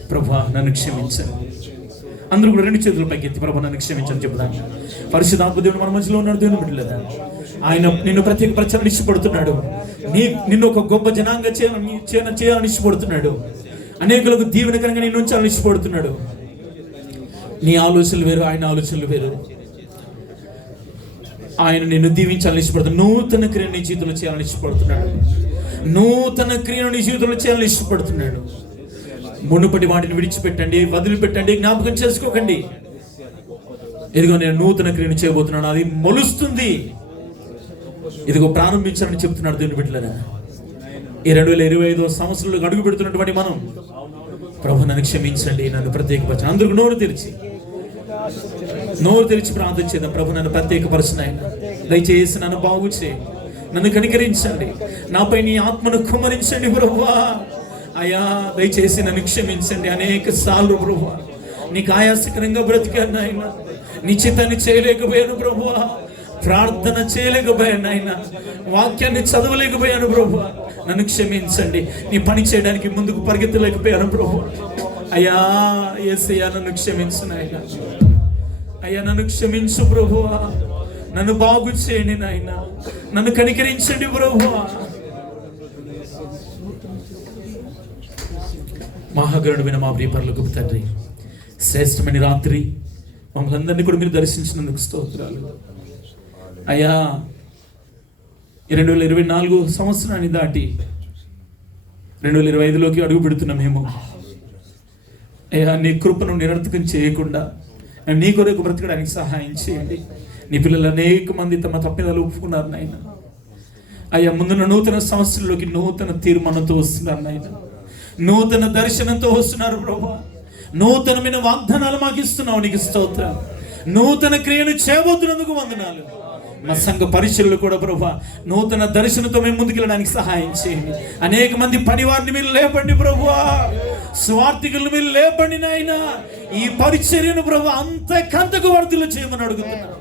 ప్రభా నన్ను క్షమించండి. అందరూ కూడా 2 చేతులు పైకెత్తి ప్రభా నన్ను క్షమించని చెప్తాను. పరిశుద్ధాత్మ దేవుడు మన మధ్యలో ఉన్నాడు. దేవుని బిడ్డలారా, ఆయన నిన్ను ప్రత్యేక ప్రచారం ఇష్టపడుతున్నాడు. నిన్ను ఒక గొప్ప జనాంగ చేయాలని ఇష్టపడుతున్నాడు. అనేకులకు దీవెనకరంగా నిన్ను ఉంచాలని ఇష్టపడుతున్నాడు. నీ ఆలోచనలు వేరు, ఆయన ఆలోచనలు వేరు. ఆయన నిన్ను దీవించాలని ఇష్టపడుతున్నాడు. నూతన క్రియను నీ జీవితంలో చేయాలని ఇష్టపడుతున్నాడు. నూతన క్రియను నీ జీవితంలో చేయాలని ఇష్టపడుతున్నాడు. మునుపటి వాటిని విడిచిపెట్టండి, వదిలిపెట్టండి, జ్ఞాపకం చేసుకోకండి. ఇదిగో నేను నూతన క్రియను చేయబోతున్నాను, అది మొలుస్తుంది, ఇదిగో ప్రారంభించాలని చెప్తున్నాడు దేవుని బిడ్డలారా. ఈ 2025వ సంవత్సరంలో అడుగు పెడుతున్నటువంటి మనం, ప్రభు నన్ను క్షమించండి, నన్ను ప్రత్యేకపరచండి. అందరూ నోరు తెరిచి ప్రార్థన చేద్దాం. ప్రభు నన్ను ప్రత్యేకపరచండి, ఆయన దయచేసి నన్ను బాగు చేయండి, నన్ను కనికరించండి, నాపై నీ ఆత్మను కుమ్మరించండి ప్రభువా. అయ్యా దయచేసి నన్ను క్షమించండి. అనేక సార్లు ప్రభువా నీకు ఆయాసకరంగా బ్రతికాను ఆయన, నీ చిత్తాన్ని చేయలేకపోయాను ప్రభువా, ప్రార్థన చేయలేకపోయాను ఆయన, వాక్యాన్ని చదవలేకపోయాను ప్రభువా. నన్ను క్షమించండి. నీ పని చేయడానికి ముందుకు పరిగెత్తలేకపోయాను ప్రభువా. అయ్యా యేసయ్యా నన్ను క్షమించు నాయన. అయ్యా నన్ను క్షమించు ప్రభువా. నన్ను బాగు చేయండి నాయన, నన్ను కనికరించండి ప్రభువా. మహాగరుడైన మా ప్రియ పరలోకపు తండ్రి, శ్రేష్టమైన రాత్రి మమ్మల్ని అందరినీ కూడా మీరు దర్శించినందుకు స్తోత్రాలు. అయ్యా 2024 సంవత్సరాన్ని దాటి 2025లోకి అడుగు పెడుతున్నామేమో. అయ్యా నీ కృపను నిరర్థకం చేయకుండా నీ కొరకు బ్రతకడానికి సహాయం చేయండి. నీ పిల్లలు అనేక మంది తమ తప్పిదాలు ఒప్పుకున్నారు నాయన. అయ్యా ముందున్న నూతన సంవత్సరంలోకి నూతన తీర్మానంతో వస్తున్నారు నాయన, నూతన దర్శనంతో వస్తున్నారు ప్రభా. నూతనమైన వాగ్దానాలు మాకు ఇస్తున్నావు, నీకు స్తోత్రం. నూతన క్రియను చేయబోతున్నందుకు వందనాలు. మా సంఘ పరిచర్యలు కూడా ప్రభా నూతన దర్శనంతో మేము ముందుకెళ్ళడానికి సహాయం చేయండి. అనేక మంది పనివారిని మీరు లేపండి ప్రభువా, స్వార్థికులను మీరు లేపండి నాయన. ఈ పరిచర్యను ప్రభు అంతకంతకు వర్ధిల్లు చేయమని అడుగుతున్నాను.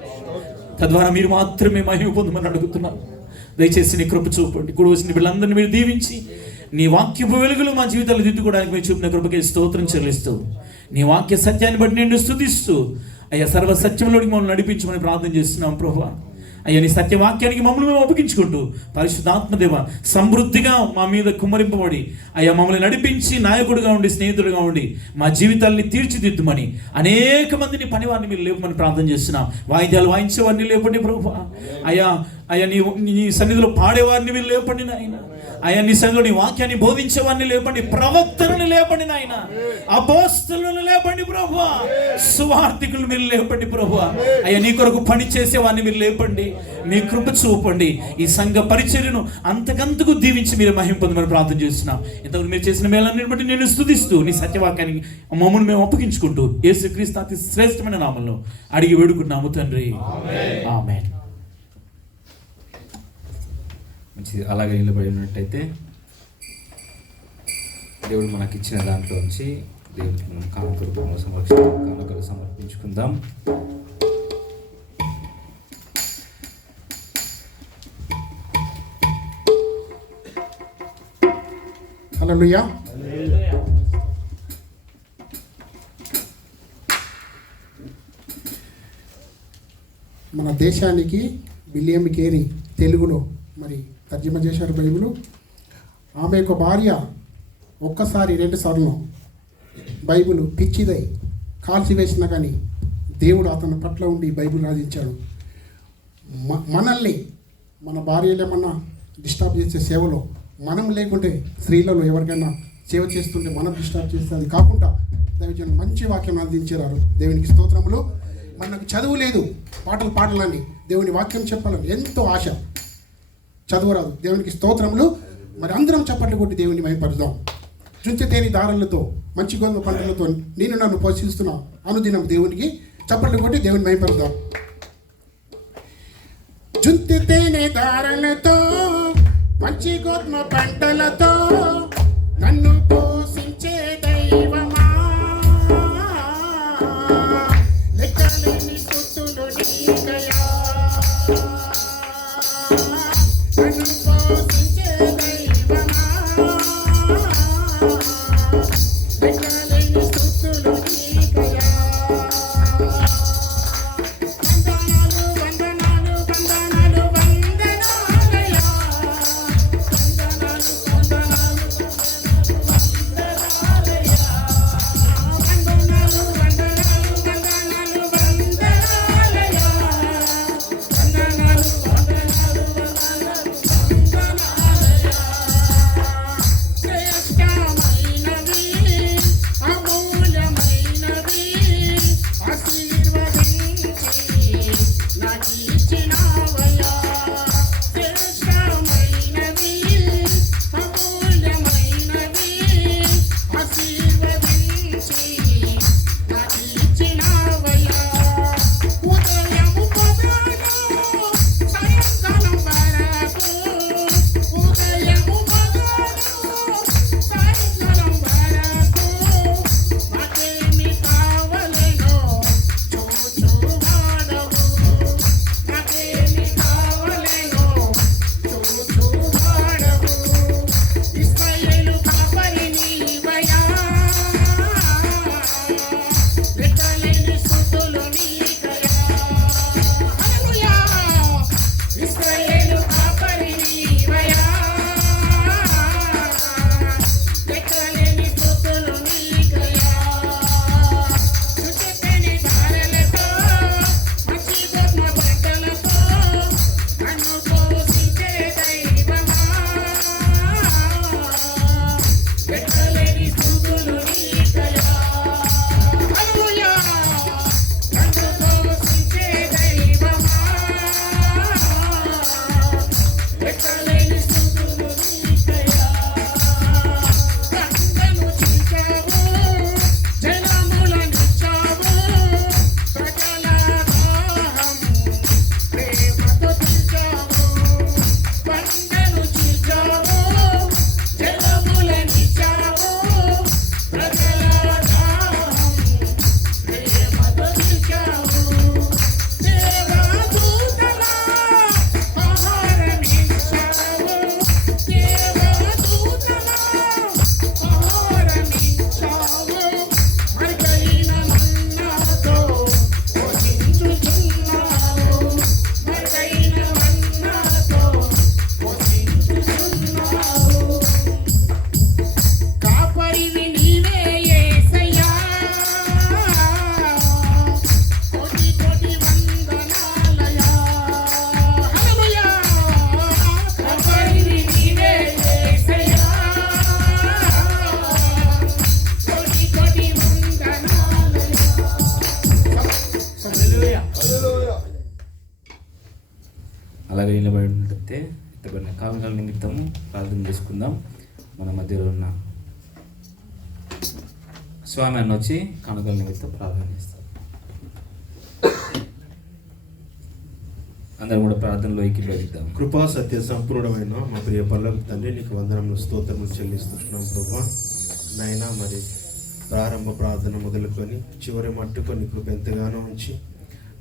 తద్వారా మీరు మాత్రమే మహిమ పొందమని అడుగుతున్నాను. దయచేసి నీ కృప చూపండి. కూడా వచ్చిన వీళ్ళందరినీ మీరు దీవించి నీ వాక్యపు వెలుగులు మా జీవితాలు దిద్దుకోవడానికి మీరు చూపిన కృపకే స్తోత్రం చెల్లిస్తూ, నీ వాక్య సత్యాన్ని బట్టి నిన్ను స్తుతిస్తూ అయ్యా సర్వ సత్యంలోకి మమ్మల్ని నడిపించమని ప్రార్థన చేస్తున్నాం ప్రభువా. అయ్యా నీ సత్యవాక్యానికి మమ్మల్ని మేము అప్పగించుకుంటూ పరిశుద్ధాత్మదేవ సమృద్ధిగా మా మీద కుమ్మరింపబడి అయ్యా మమ్మల్ని నడిపించి నాయకుడిగా ఉండి స్నేహితుడిగా ఉండి మా జీవితాల్ని తీర్చిదిద్దుమని అనేక మందిని పనివారిని మీరు లేపమని ప్రార్థన చేస్తున్నాం. వాయిద్యాలు వాయించేవారిని లేపండి ప్రభువా. అయ్యా అయ్యా నీ సన్నిధిలో పాడేవారిని మీరు లేపండి నాయన. అయ్యా నీ సన్నిధిలో నీ వాక్యాన్ని బోధించేవారిని లేపండి, ప్రవక్తలను లేపండి నాయన, అపోస్తలులను లేపండి ప్రభువా, సువార్థికులు మీరు లేపండి ప్రభువా. అయ్యా నీ కొరకు పని చేసేవారిని మీరు లేపండి, మీ కృప చూపండి. ఈ సంఘ పరిచర్యను అంతకంతకు దీవించి మీరు మహిమ పొందమని ప్రార్థన చేస్తున్నాం. ఇంతవరకు మీరు చేసిన మేలన్నిటిని బట్టి నేను స్తుతిస్తూ నీ సత్యవాక్యానికి మమ్మల్ని మేము అప్పగించుకుంటూ యేసుక్రీస్తు అతి శ్రేష్టమైన నామంలో అడిగి వేడుకుంటున్నాము తండ్రి, ఆమేన్. మంచిది. అలాగే నిలబడి ఉన్నట్టయితే దేవుడు మనకి ఇచ్చిన దాంట్లోంచి దేవుడికి మనం కానుకలు సమర్పించుకుందాం. హల్లెలూయా. మన దేశానికి విలియం కేరీ తెలుగులో మరి తర్జుమా చేశారు బైబిలు. ఆమె యొక్క భార్య ఒక్కసారి 2 సార్లు బైబిల్ పిచ్చిదై కాల్చివేసినా కానీ దేవుడు అతని పట్ల ఉండి బైబిల్ రాజించాడు. మనల్ని మన భార్యలు ఏమన్నా డిస్టర్బ్ చేసే సేవలో మనం లేకుంటే స్త్రీలలో ఎవరికైనా సేవ చేస్తుంటే మనం డిస్టర్బ్ చేస్తే అది కాకుండా దైవజనులు మంచి వాక్యం అందించారు. దేవునికి స్తోత్రములు. మనకు చదువు లేదు, పాటలు పాడాలని, దేవుని వాక్యం చెప్పాలని ఎంతో ఆశ, చదువురాదు. దేవునికి స్తోత్రములు. మరి అందరం చప్పట్లు కొట్టి దేవుని మహిమపరుద్దాం. చుంచెతేని దారులతో మంచి గోధుమ పంటలతో నేను నన్ను పోషిస్తున్నా అనుదినం దేవునికి చప్పట్లు కొట్టి దేవుని మహిమపరుద్దాం. చుంచెతేనే దారులతో మంచి గోధుమ పంటలతో నన్ను పోషించే దైవమా, లెక్కలేని స్తుతులు నీకయా. నన్ను పోషించే దైవమా, లెక్కలేని స్తుతులు నీకయా. వందనాలు వందనాలు వందనాలు వందనాలయా, వందనాలు వందనాలు వందనాలయా, వందనాలు వందనాలు వందనాలు వందనాలయా, వందనాలు వందనాలు వందనాలయా. శ్రేష్టమైనవి అమూల్యమైనవి ఆశీర్వదించి నాకు ఇచ్చినావయ్యా. శ్రేష్టమైనవి అమూల్యమైనవి ఆశీర్వదించి నాకు ఇచ్చినావయ్యా. ఉదయము పొదలు సాయంకాలం వరకు, ఉదయము పొదలు సాయంకాలం వరకు నాకేమి కావలెనో చూచువాడవు, నాకేమి కావలెనో చూచువాడవు. ఇశ్రాయేలు కాపరి నీవయ్యా, లెక్కలేని స్తుతులు నీకయా. హల్లెలూయా. ఇశ్రాయేలు కాపరి నీవయ్యా, లెక్కలేని స్తుతులు నీకయా. చుట్టని దారులతో మంచి గోధుమ పంటలతో నన్ను పోషించే దైవమా, లెక్కలేని స్తుతులు నీకయా. హల్లెలూయా. నన్ను పోషించే దైవమా, లెక్కలేని స్తుతులు నీకయా. గంగను చించావు, జలములనిచ్చావు, ప్రజల దాహం ప్రేమతో తీర్చావు. గంగను చించావు, జలములనిచ్చావు, ప్రజల దాహం ప్రేమతో తీర్చావు. దేవదూతల ఆహారమిచ్చావు, దేవదూతల ఆహారమిచ్చావు, మరుగైన మన్నాతో పోషించుచున్నావు, మరుగైన మన్నాతో పోషించుచున్నావు. కాపరివి నీవే యేసయ్యా, కోటి కోటి వందనాలయా. హల్లెలూయా. కాపరివి నీవే యేసయ్యా, కోటి కోటి వందనాలయా. హల్లెలూయా. అలాగే నిలబడి ఉన్నట్టయితే ఎత్తబడిన కారణాల నిమిత్తము ప్రార్థన చేసుకుందాం. మన మధ్యలో ఉన్న స్వామి అన్న వచ్చి కానుకల నిమిత్తం ప్రార్థన చేస్తారు. అందరం కూడా ప్రార్థనలో ఏకీభవిద్దాం. కృపా సత్య సంపూర్ణమైన మా ప్రియ పల్లవి తండ్రి, నీకు వందనములు స్తోత్రములు చెల్లిస్తున్నాం ప్రభా. నాయనా, మరి ప్రారంభ ప్రార్థన మొదలుకొని చివరి మట్టుకు నీ కృప ఎంతగానో ఉంచి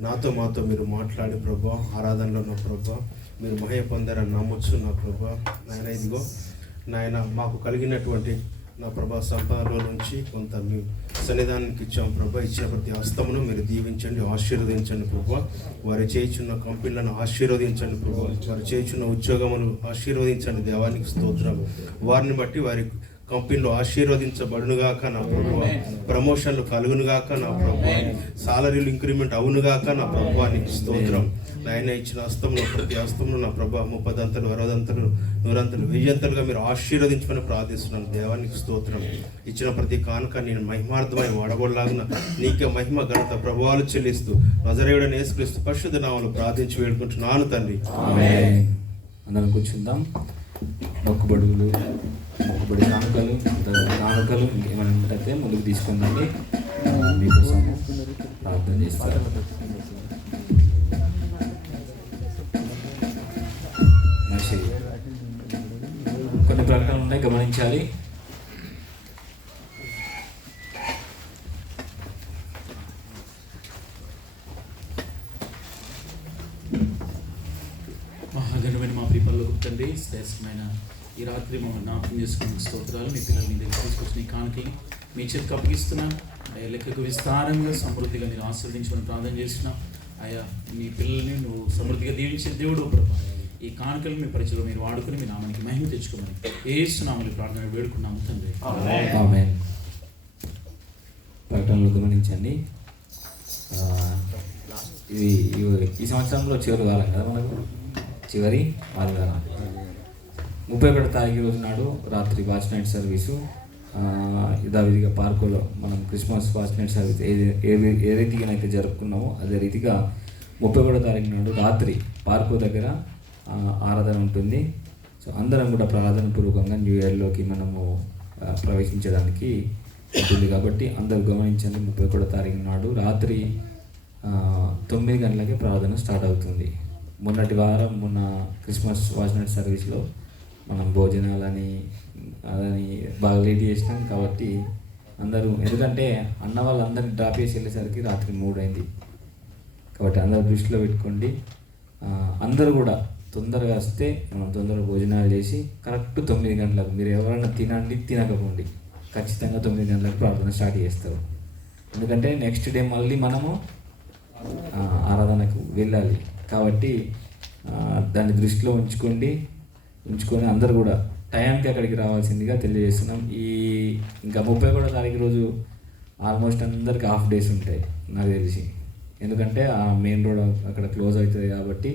నాతో మాతో మీరు మాట్లాడి ప్రభా, ఆరాధనలో నా ప్రభా మీరు మహయ పొందారని నమ్మొచ్చు నా ప్రభా. నాయన, ఇదిగో నాయన మాకు కలిగినటువంటి నా ప్రభా సంపాదనలో నుంచి కొంత మీ సన్నిధానానికి ఇచ్చాం ప్రభా. ఇచ్చిన ప్రతి హస్తమును మీరు దీవించండి, ఆశీర్వదించండి ప్రభా. వారు చేయుచున్న కంపెనీలను ఆశీర్వదించండి ప్రభా. వారు చేయుచున్న ఉద్యోగములు ఆశీర్వదించండి. దేవానికి స్తోత్రం. వారిని బట్టి వారి కంపెనీలో ఆశీర్వదించబడునుగాక నా ప్రభువా. ప్రమోషన్లు కలుగునుగాక నా ప్రభువా. సాలరీలు ఇంక్రిమెంట్ అవునుగాక నా ప్రభువానికి స్తోత్రం. నాయన ఇచ్చిన హస్తములు ప్రతి హస్తములు నా ప్రభా 30 దంతలు 60 దంతలు 100 దంతలు 1000 దంతలుగా మీరు ఆశీర్వదించుకొని ప్రార్థిస్తున్నాను. దేవానికి స్తోత్రం. ఇచ్చిన ప్రతి కానుక నేను మహిమార్థమై వాడబోలాగున నీకే మహిమ ఘనత ప్రభావాలు చెల్లిస్తూ నజరేయుడైన యేసుక్రీస్తు పరిశుద్ధ నామములో ప్రార్థించి వేడుకుంటున్నాను తండ్రి. ఆమేన్. అందరం కూర్చుందాం. మొక్కుబడి కానుకలు ఇంకేమైనా ఉంటే ముందుకు తీసుకుందండి. మీకోసం ప్రార్థన చేస్తారు. కొన్ని ప్రకటనలు ఉన్నాయి, గమనించాలి. మహాగణమైన మా ప్రిపల్లో తండ్రి, శ్రేష్టమైన ఈ రాత్రి మమ్మల్ని జ్ఞాపకం చేసుకున్న స్తోత్రాలు. మీ పిల్లలు మీ దగ్గర తీసుకొచ్చిన ఈ కానుకలు మీ చేతికి అప్పగిస్తున్నాను. అయ్యా లెక్కకు విస్తారంగా సమృద్ధిగా మీరు ఆశీర్వదించమని ప్రార్థన చేస్తున్నాం. అయ్యా మీ పిల్లల్ని నువ్వు సమృద్ధిగా దీవించే దేవుడు ప్రభా. ఈ కానుకలు మీ పరిచయం మీరు వాడుకుని మీ నామానికి మహిమ తెచ్చుకోమని యేసు నామములో ప్రార్థన వేడుకున్నాము తండ్రి. ఆమేన్. ప్రకటనలు గమనించండి. ఇది ఈ సంవత్సరంలో చివరి వారం కదా, మనకు చివరి ఆదివారం 31 తారీఖు రోజు నాడు రాత్రి వాచ్ నైట్ సర్వీసు యథావిధిగా పార్కులో మనం క్రిస్మస్ వాచ్ నైట్ సర్వీస్ ఏ రీతిగానైతే జరుపుకున్నామో అదే రీతిగా 31 తారీఖు నాడు రాత్రి పార్కు దగ్గర ఆరాధన ఉంటుంది. సో అందరం కూడా ప్రార్థన పూర్వకంగా న్యూ ఇయర్లోకి మనము ప్రవేశించడానికి ఉంటుంది కాబట్టి అందరూ గమనించండి. 31 తారీఖు నాడు రాత్రి 9 గంటలకే ప్రార్థన స్టార్ట్ అవుతుంది. మొన్న క్రిస్మస్ వాచ్ నైట్ సర్వీస్లో మనం భోజనాలని అదని బాగా లేట్ చేసినాం కాబట్టి అందరూ, ఎందుకంటే అన్న వాళ్ళందరినీ డ్రాప్ చేసి వెళ్ళేసరికి రాత్రి 3 అయింది కాబట్టి అందరూ దృష్టిలో పెట్టుకోండి. అందరూ కూడా తొందరగా వస్తే మనం తొందరగా భోజనాలు చేసి కరెక్ట్ 9 గంటలకు మీరు ఎవరైనా తినండి, తినకపోండి, ఖచ్చితంగా 9 గంటలకు ప్రార్థన స్టార్ట్ చేస్తారు. ఎందుకంటే నెక్స్ట్ డే మళ్ళీ మనము ఆరాధనకు వెళ్ళాలి కాబట్టి దాన్ని దృష్టిలో ఉంచుకొని అందరూ కూడా టైంకి అక్కడికి రావాల్సిందిగా తెలియజేస్తున్నాం. ఇంకా 31 తారీఖు రోజు ఆల్మోస్ట్ అందరికి హాఫ్ డేస్ ఉంటాయి నాకు తెలిసి, ఎందుకంటే ఆ మెయిన్ రోడ్ అక్కడ క్లోజ్ అవుతుంది కాబట్టి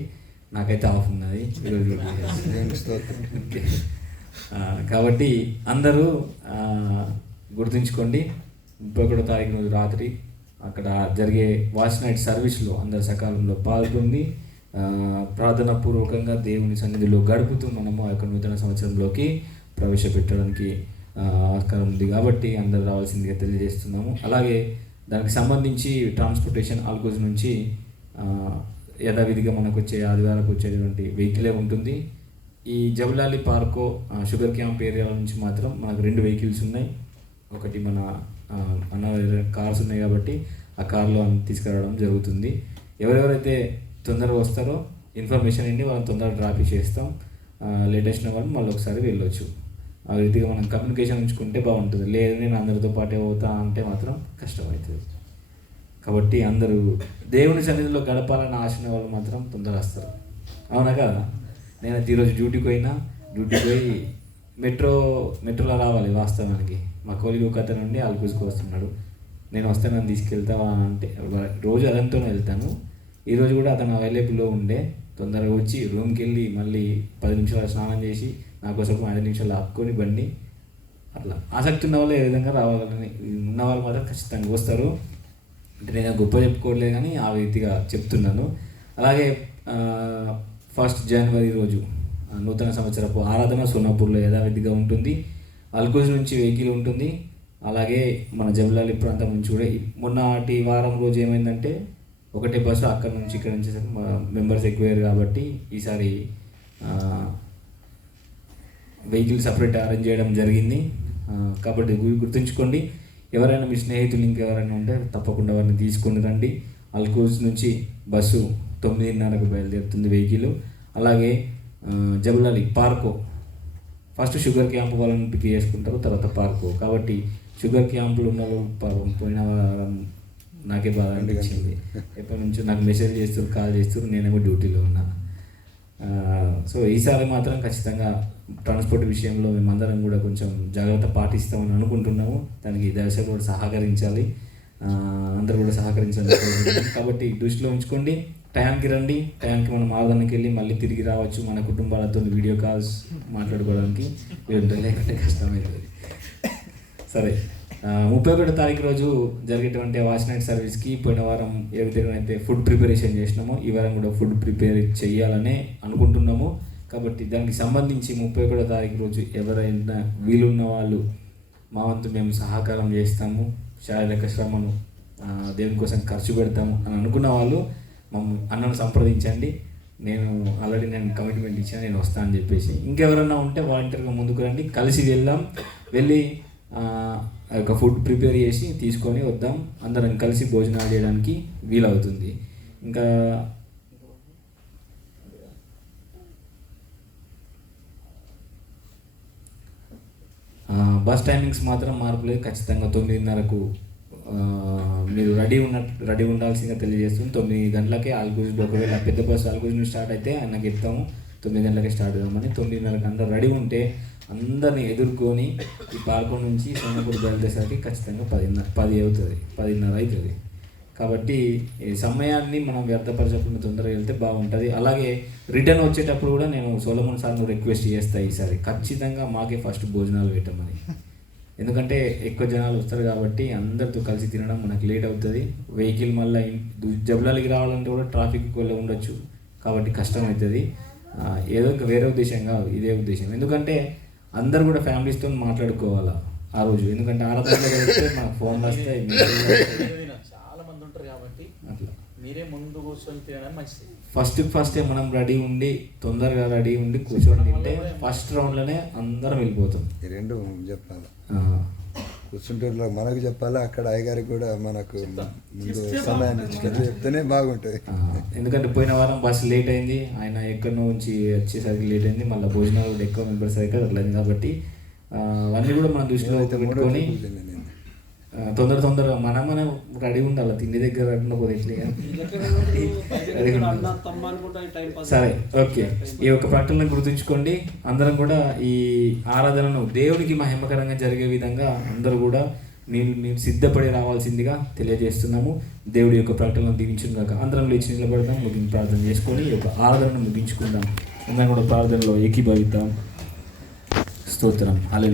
నాకైతే ఆఫ్ ఉన్నది ఈరోజు. కాబట్టి అందరూ గుర్తుంచుకోండి. 31 తారీఖు రోజు రాత్రి అక్కడ జరిగే వాచ్ నైట్ సర్వీస్లో అందరు సకాలంలో పాల్గొని ప్రార్థనాపూర్వకంగా దేవుని సన్నిధిలో గడుపుతూ మనము ఆ యొక్క నూతన సంవత్సరంలోకి ప్రవేశపెట్టడానికి ఆస్కారం ఉంది కాబట్టి అందరూ రావాల్సిందిగా తెలియజేస్తున్నాము. అలాగే దానికి సంబంధించి ట్రాన్స్పోర్టేషన్ ఆల్కోజ్ నుంచి యథావిధిగా మనకు వచ్చే ఆదివారం వచ్చేటువంటి వెహికలే ఉంటుంది. ఈ జబలాలి పార్కో షుగర్ క్యాంప్ ఏరియా నుంచి మాత్రం మనకు 2 వెహికల్స్ ఉన్నాయి. ఒకటి మన కార్స్ ఉన్నాయి కాబట్టి ఆ కార్లో తీసుకురావడం జరుగుతుంది. ఎవరెవరైతే తొందరగా వస్తారో ఇన్ఫర్మేషన్ ఇన్ని వాళ్ళని తొందరగా డ్రాప్ చేస్తాం. లేటెస్ట్ వాళ్ళు మళ్ళీ ఒకసారి వెళ్ళొచ్చు. ఆ రీతిగా మనం కమ్యూనికేషన్ ఉంచుకుంటే బాగుంటుంది. లేదు నేను అందరితో పాటే పోతా అంటే మాత్రం కష్టమవుతుంది. కాబట్టి అందరూ దేవుని సన్నిధిలో గడపాలని ఆశ వాళ్ళు మాత్రం తొందరగా వస్తారు. అవునా కదా? నేను ఈరోజు డ్యూటీకి పోయి మెట్రోలో రావాలి. వాస్తవానికి మా కోలికి ఒక అతను నుండి ఆల్కూజ్కి వస్తున్నాడు. నేను వస్తానని తీసుకెళ్తావా అంటే రోజు అతనితోనే వెళ్తాను. ఈరోజు కూడా అతను అవైలబుల్లో ఉండే తొందరగా వచ్చి రూమ్కి వెళ్ళి మళ్ళీ 10 నిమిషాలు స్నానం చేసి నా కోసం 5 నిమిషాలు ఆపుకొని బండి అట్లా ఆసక్తి ఉన్న వాళ్ళు ఏ విధంగా రావాలని ఉన్న వాళ్ళు మాత్రం ఖచ్చితంగా వస్తారు. అంటే నేను గొప్ప చెప్పుకోవట్లేదు కానీ ఆ రీతిగా చెప్తున్నాను. అలాగే 1 జనవరి రోజు నూతన సంవత్సరపు ఆరాధన సోనాపూర్లో యథావిధిగా ఉంటుంది. అల్కోజ్ నుంచి వెహికల్ ఉంటుంది. అలాగే మన జబలాలి ప్రాంతం నుంచి కూడా మొన్నటి వారం రోజు ఏమైందంటే ఒకటే బస్సు అక్కడ నుంచి ఇక్కడ నుంచి మెంబర్స్ ఎక్కువయ్యారు కాబట్టి ఈసారి వెహికల్ సపరేట్ అరేంజ్ చేయడం జరిగింది. కాబట్టి గుర్తుంచుకోండి. ఎవరైనా మీ స్నేహితులు ఇంకెవరైనా ఉంటే తప్పకుండా వారిని తీసుకొని రండి. అల్కోజ్ నుంచి బస్సు 9:30కు బయలుదేరుతుంది వెహికల్. అలాగే జబలాలి పార్కో ఫస్ట్ షుగర్ క్యాంప్ వాళ్ళని పిక్ చేసుకుంటారు, తర్వాత పార్కు. కాబట్టి షుగర్ క్యాంపులు ఉన్న వాళ్ళు పాపం పోయిన వారం నాకే బాధ అనిపించింది. ఎప్పటి నుంచో నాకు మెసేజ్ చేస్తారు, కాల్ చేస్తారు, నేనేమో డ్యూటీలో ఉన్నా. సో ఈసారి మాత్రం ఖచ్చితంగా ట్రాన్స్పోర్ట్ విషయంలో మేమందరం కూడా కొంచెం జాగ్రత్త పాటిస్తామని అనుకుంటున్నాము. దానికి దర్శకులు కూడా సహకరించాలి, అందరూ కూడా సహకరించాలి. కాబట్టి దృష్టిలో ఉంచుకోండి, టైంకి రండి, టైంకి మనం ఆదరణకి వెళ్ళి మళ్ళీ తిరిగి రావచ్చు మన కుటుంబాలతో వీడియో కాల్స్ మాట్లాడుకోవడానికి. లేకపోతే కష్టమవుతుంది. సరే, 31 తారీఖు రోజు జరిగేటువంటి వాచ్ నైట్ సర్వీస్కి పోయిన వారం ఏ విధంగా అయితే ఫుడ్ ప్రిపరేషన్ చేసినామో ఈ వారం కూడా ఫుడ్ ప్రిపేర్ చేయాలనే అనుకుంటున్నాము. కాబట్టి దానికి సంబంధించి 31 తారీఖు రోజు ఎవరైనా వీలున్న వాళ్ళు మా వంతు మేము సహకారం చేస్తాము, శారీరక శ్రమను దేవుని కోసం ఖర్చు పెడతాము అని అనుకున్న వాళ్ళు అన్నను సంప్రదించండి. నేను ఆల్రెడీ కమిట్మెంట్ ఇచ్చాను, నేను వస్తాను అని చెప్పేసి. ఇంకెవరన్నా ఉంటే వాలంటీర్గా ముందుకు రండి, కలిసి వెళ్ళి ఒక ఫుడ్ ప్రిపేర్ చేసి తీసుకొని వద్దాం, అందరం కలిసి భోజనాలు చేయడానికి వీలవుతుంది. ఇంకా బస్ టైమింగ్స్ మాత్రం మార్పు లేదు, ఖచ్చితంగా 9:30కు మీరు రెడీ ఉండాల్సిందిగా తెలియజేస్తుంది. 9 గంటలకే ఆల్గూజ్లో, ఒకవేళ పెద్ద బస్సు ఆల్గూజ్ నుంచి స్టార్ట్ అయితే ఆయనకి చెప్తాము 9 గంటలకే స్టార్ట్ అవుదామని. 9:30కి అందరు రెడీ ఉంటే అందరిని ఎదుర్కొని ఈ పార్కు నుంచి సోమపూర్ బయలుదేరేసరికి ఖచ్చితంగా 10 అవుతుంది, 10:30 అవుతుంది. కాబట్టి ఈ సమయాన్ని మనం వ్యర్థపరచకుండా తొందరగా వెళ్తే బాగుంటుంది. అలాగే రిటర్న్ వచ్చేటప్పుడు కూడా నేను సోలమన్ సార్ను రిక్వెస్ట్ చేస్తాను, ఈసారి ఖచ్చితంగా మాకే ఫస్ట్ భోజనాలు పెట్టమని. ఎందుకంటే ఎక్కువ జనాలు వస్తారు కాబట్టి అందరితో కలిసి తినడం మనకు లేట్ అవుతుంది. వెహికల్ మళ్ళీ జబలాలకి రావాలంటే కూడా ట్రాఫిక్ ఉండొచ్చు, కాబట్టి కష్టం అవుతుంది. ఏదో ఇంకా వేరే ఉద్దేశం కాదు, ఇదే ఉద్దేశం. ఎందుకంటే అందరు కూడా ఫ్యామిలీస్తో మాట్లాడుకోవాలా ఆ రోజు. ఎందుకంటే ఆరాధనలో వెళ్తే మనకు ఫోన్లు వస్తాయి, చాలా మంది ఉంటారు కాబట్టి అట్లా మీరే ముందు కూర్చొని తినడం మంచిది. ఫస్టే మనం రెడీ ఉండి తొందరగా రెడీ ఉండి కూర్చొని తింటే ఫస్ట్ రౌండ్లోనే అందరం వెళ్ళిపోతాం. ఈ రెండు చెప్పాలి, కూర్చుంటూరులో మనకు చెప్పాలి, అక్కడ అయ్యగారికి కూడా మనకు ముందు సమయాన్ని చెప్తేనే బాగుంటుంది. ఎందుకంటే పోయిన వారం బస్సు లేట్ అయింది, ఆయన ఎక్కడో నుంచి వచ్చేసరికి లేట్ అయింది, మళ్ళీ భోజనాలు కూడా ఎక్కువ మెంబర్స్ అయితే అట్లయింది. కాబట్టి అవన్నీ కూడా మనం దృష్టిలో పెట్టుకొని తొందరగా మనం రెడీ ఉండాలి. తిండి దగ్గర పోతే సరే, ఓకే. ఈ యొక్క ప్రకటనను గుర్తుంచుకోండి. అందరం కూడా ఈ ఆరాధనను దేవునికి మహిమకరంగా జరిగే విధంగా అందరూ కూడా మీరు సిద్ధపడి రావాల్సిందిగా తెలియజేస్తున్నాము. దేవుడి యొక్క ప్రకటనను దీవించును గాక. అందరం లేచి నిలబడదాం, ముగింపు ప్రార్థన చేసుకొని ఈ యొక్క ఆరాధనను ముగించుకుందాం. అందరం కూడా ప్రార్థనలో ఏకీభవిద్దాం. స్తోత్రం. హల్లెలూయా.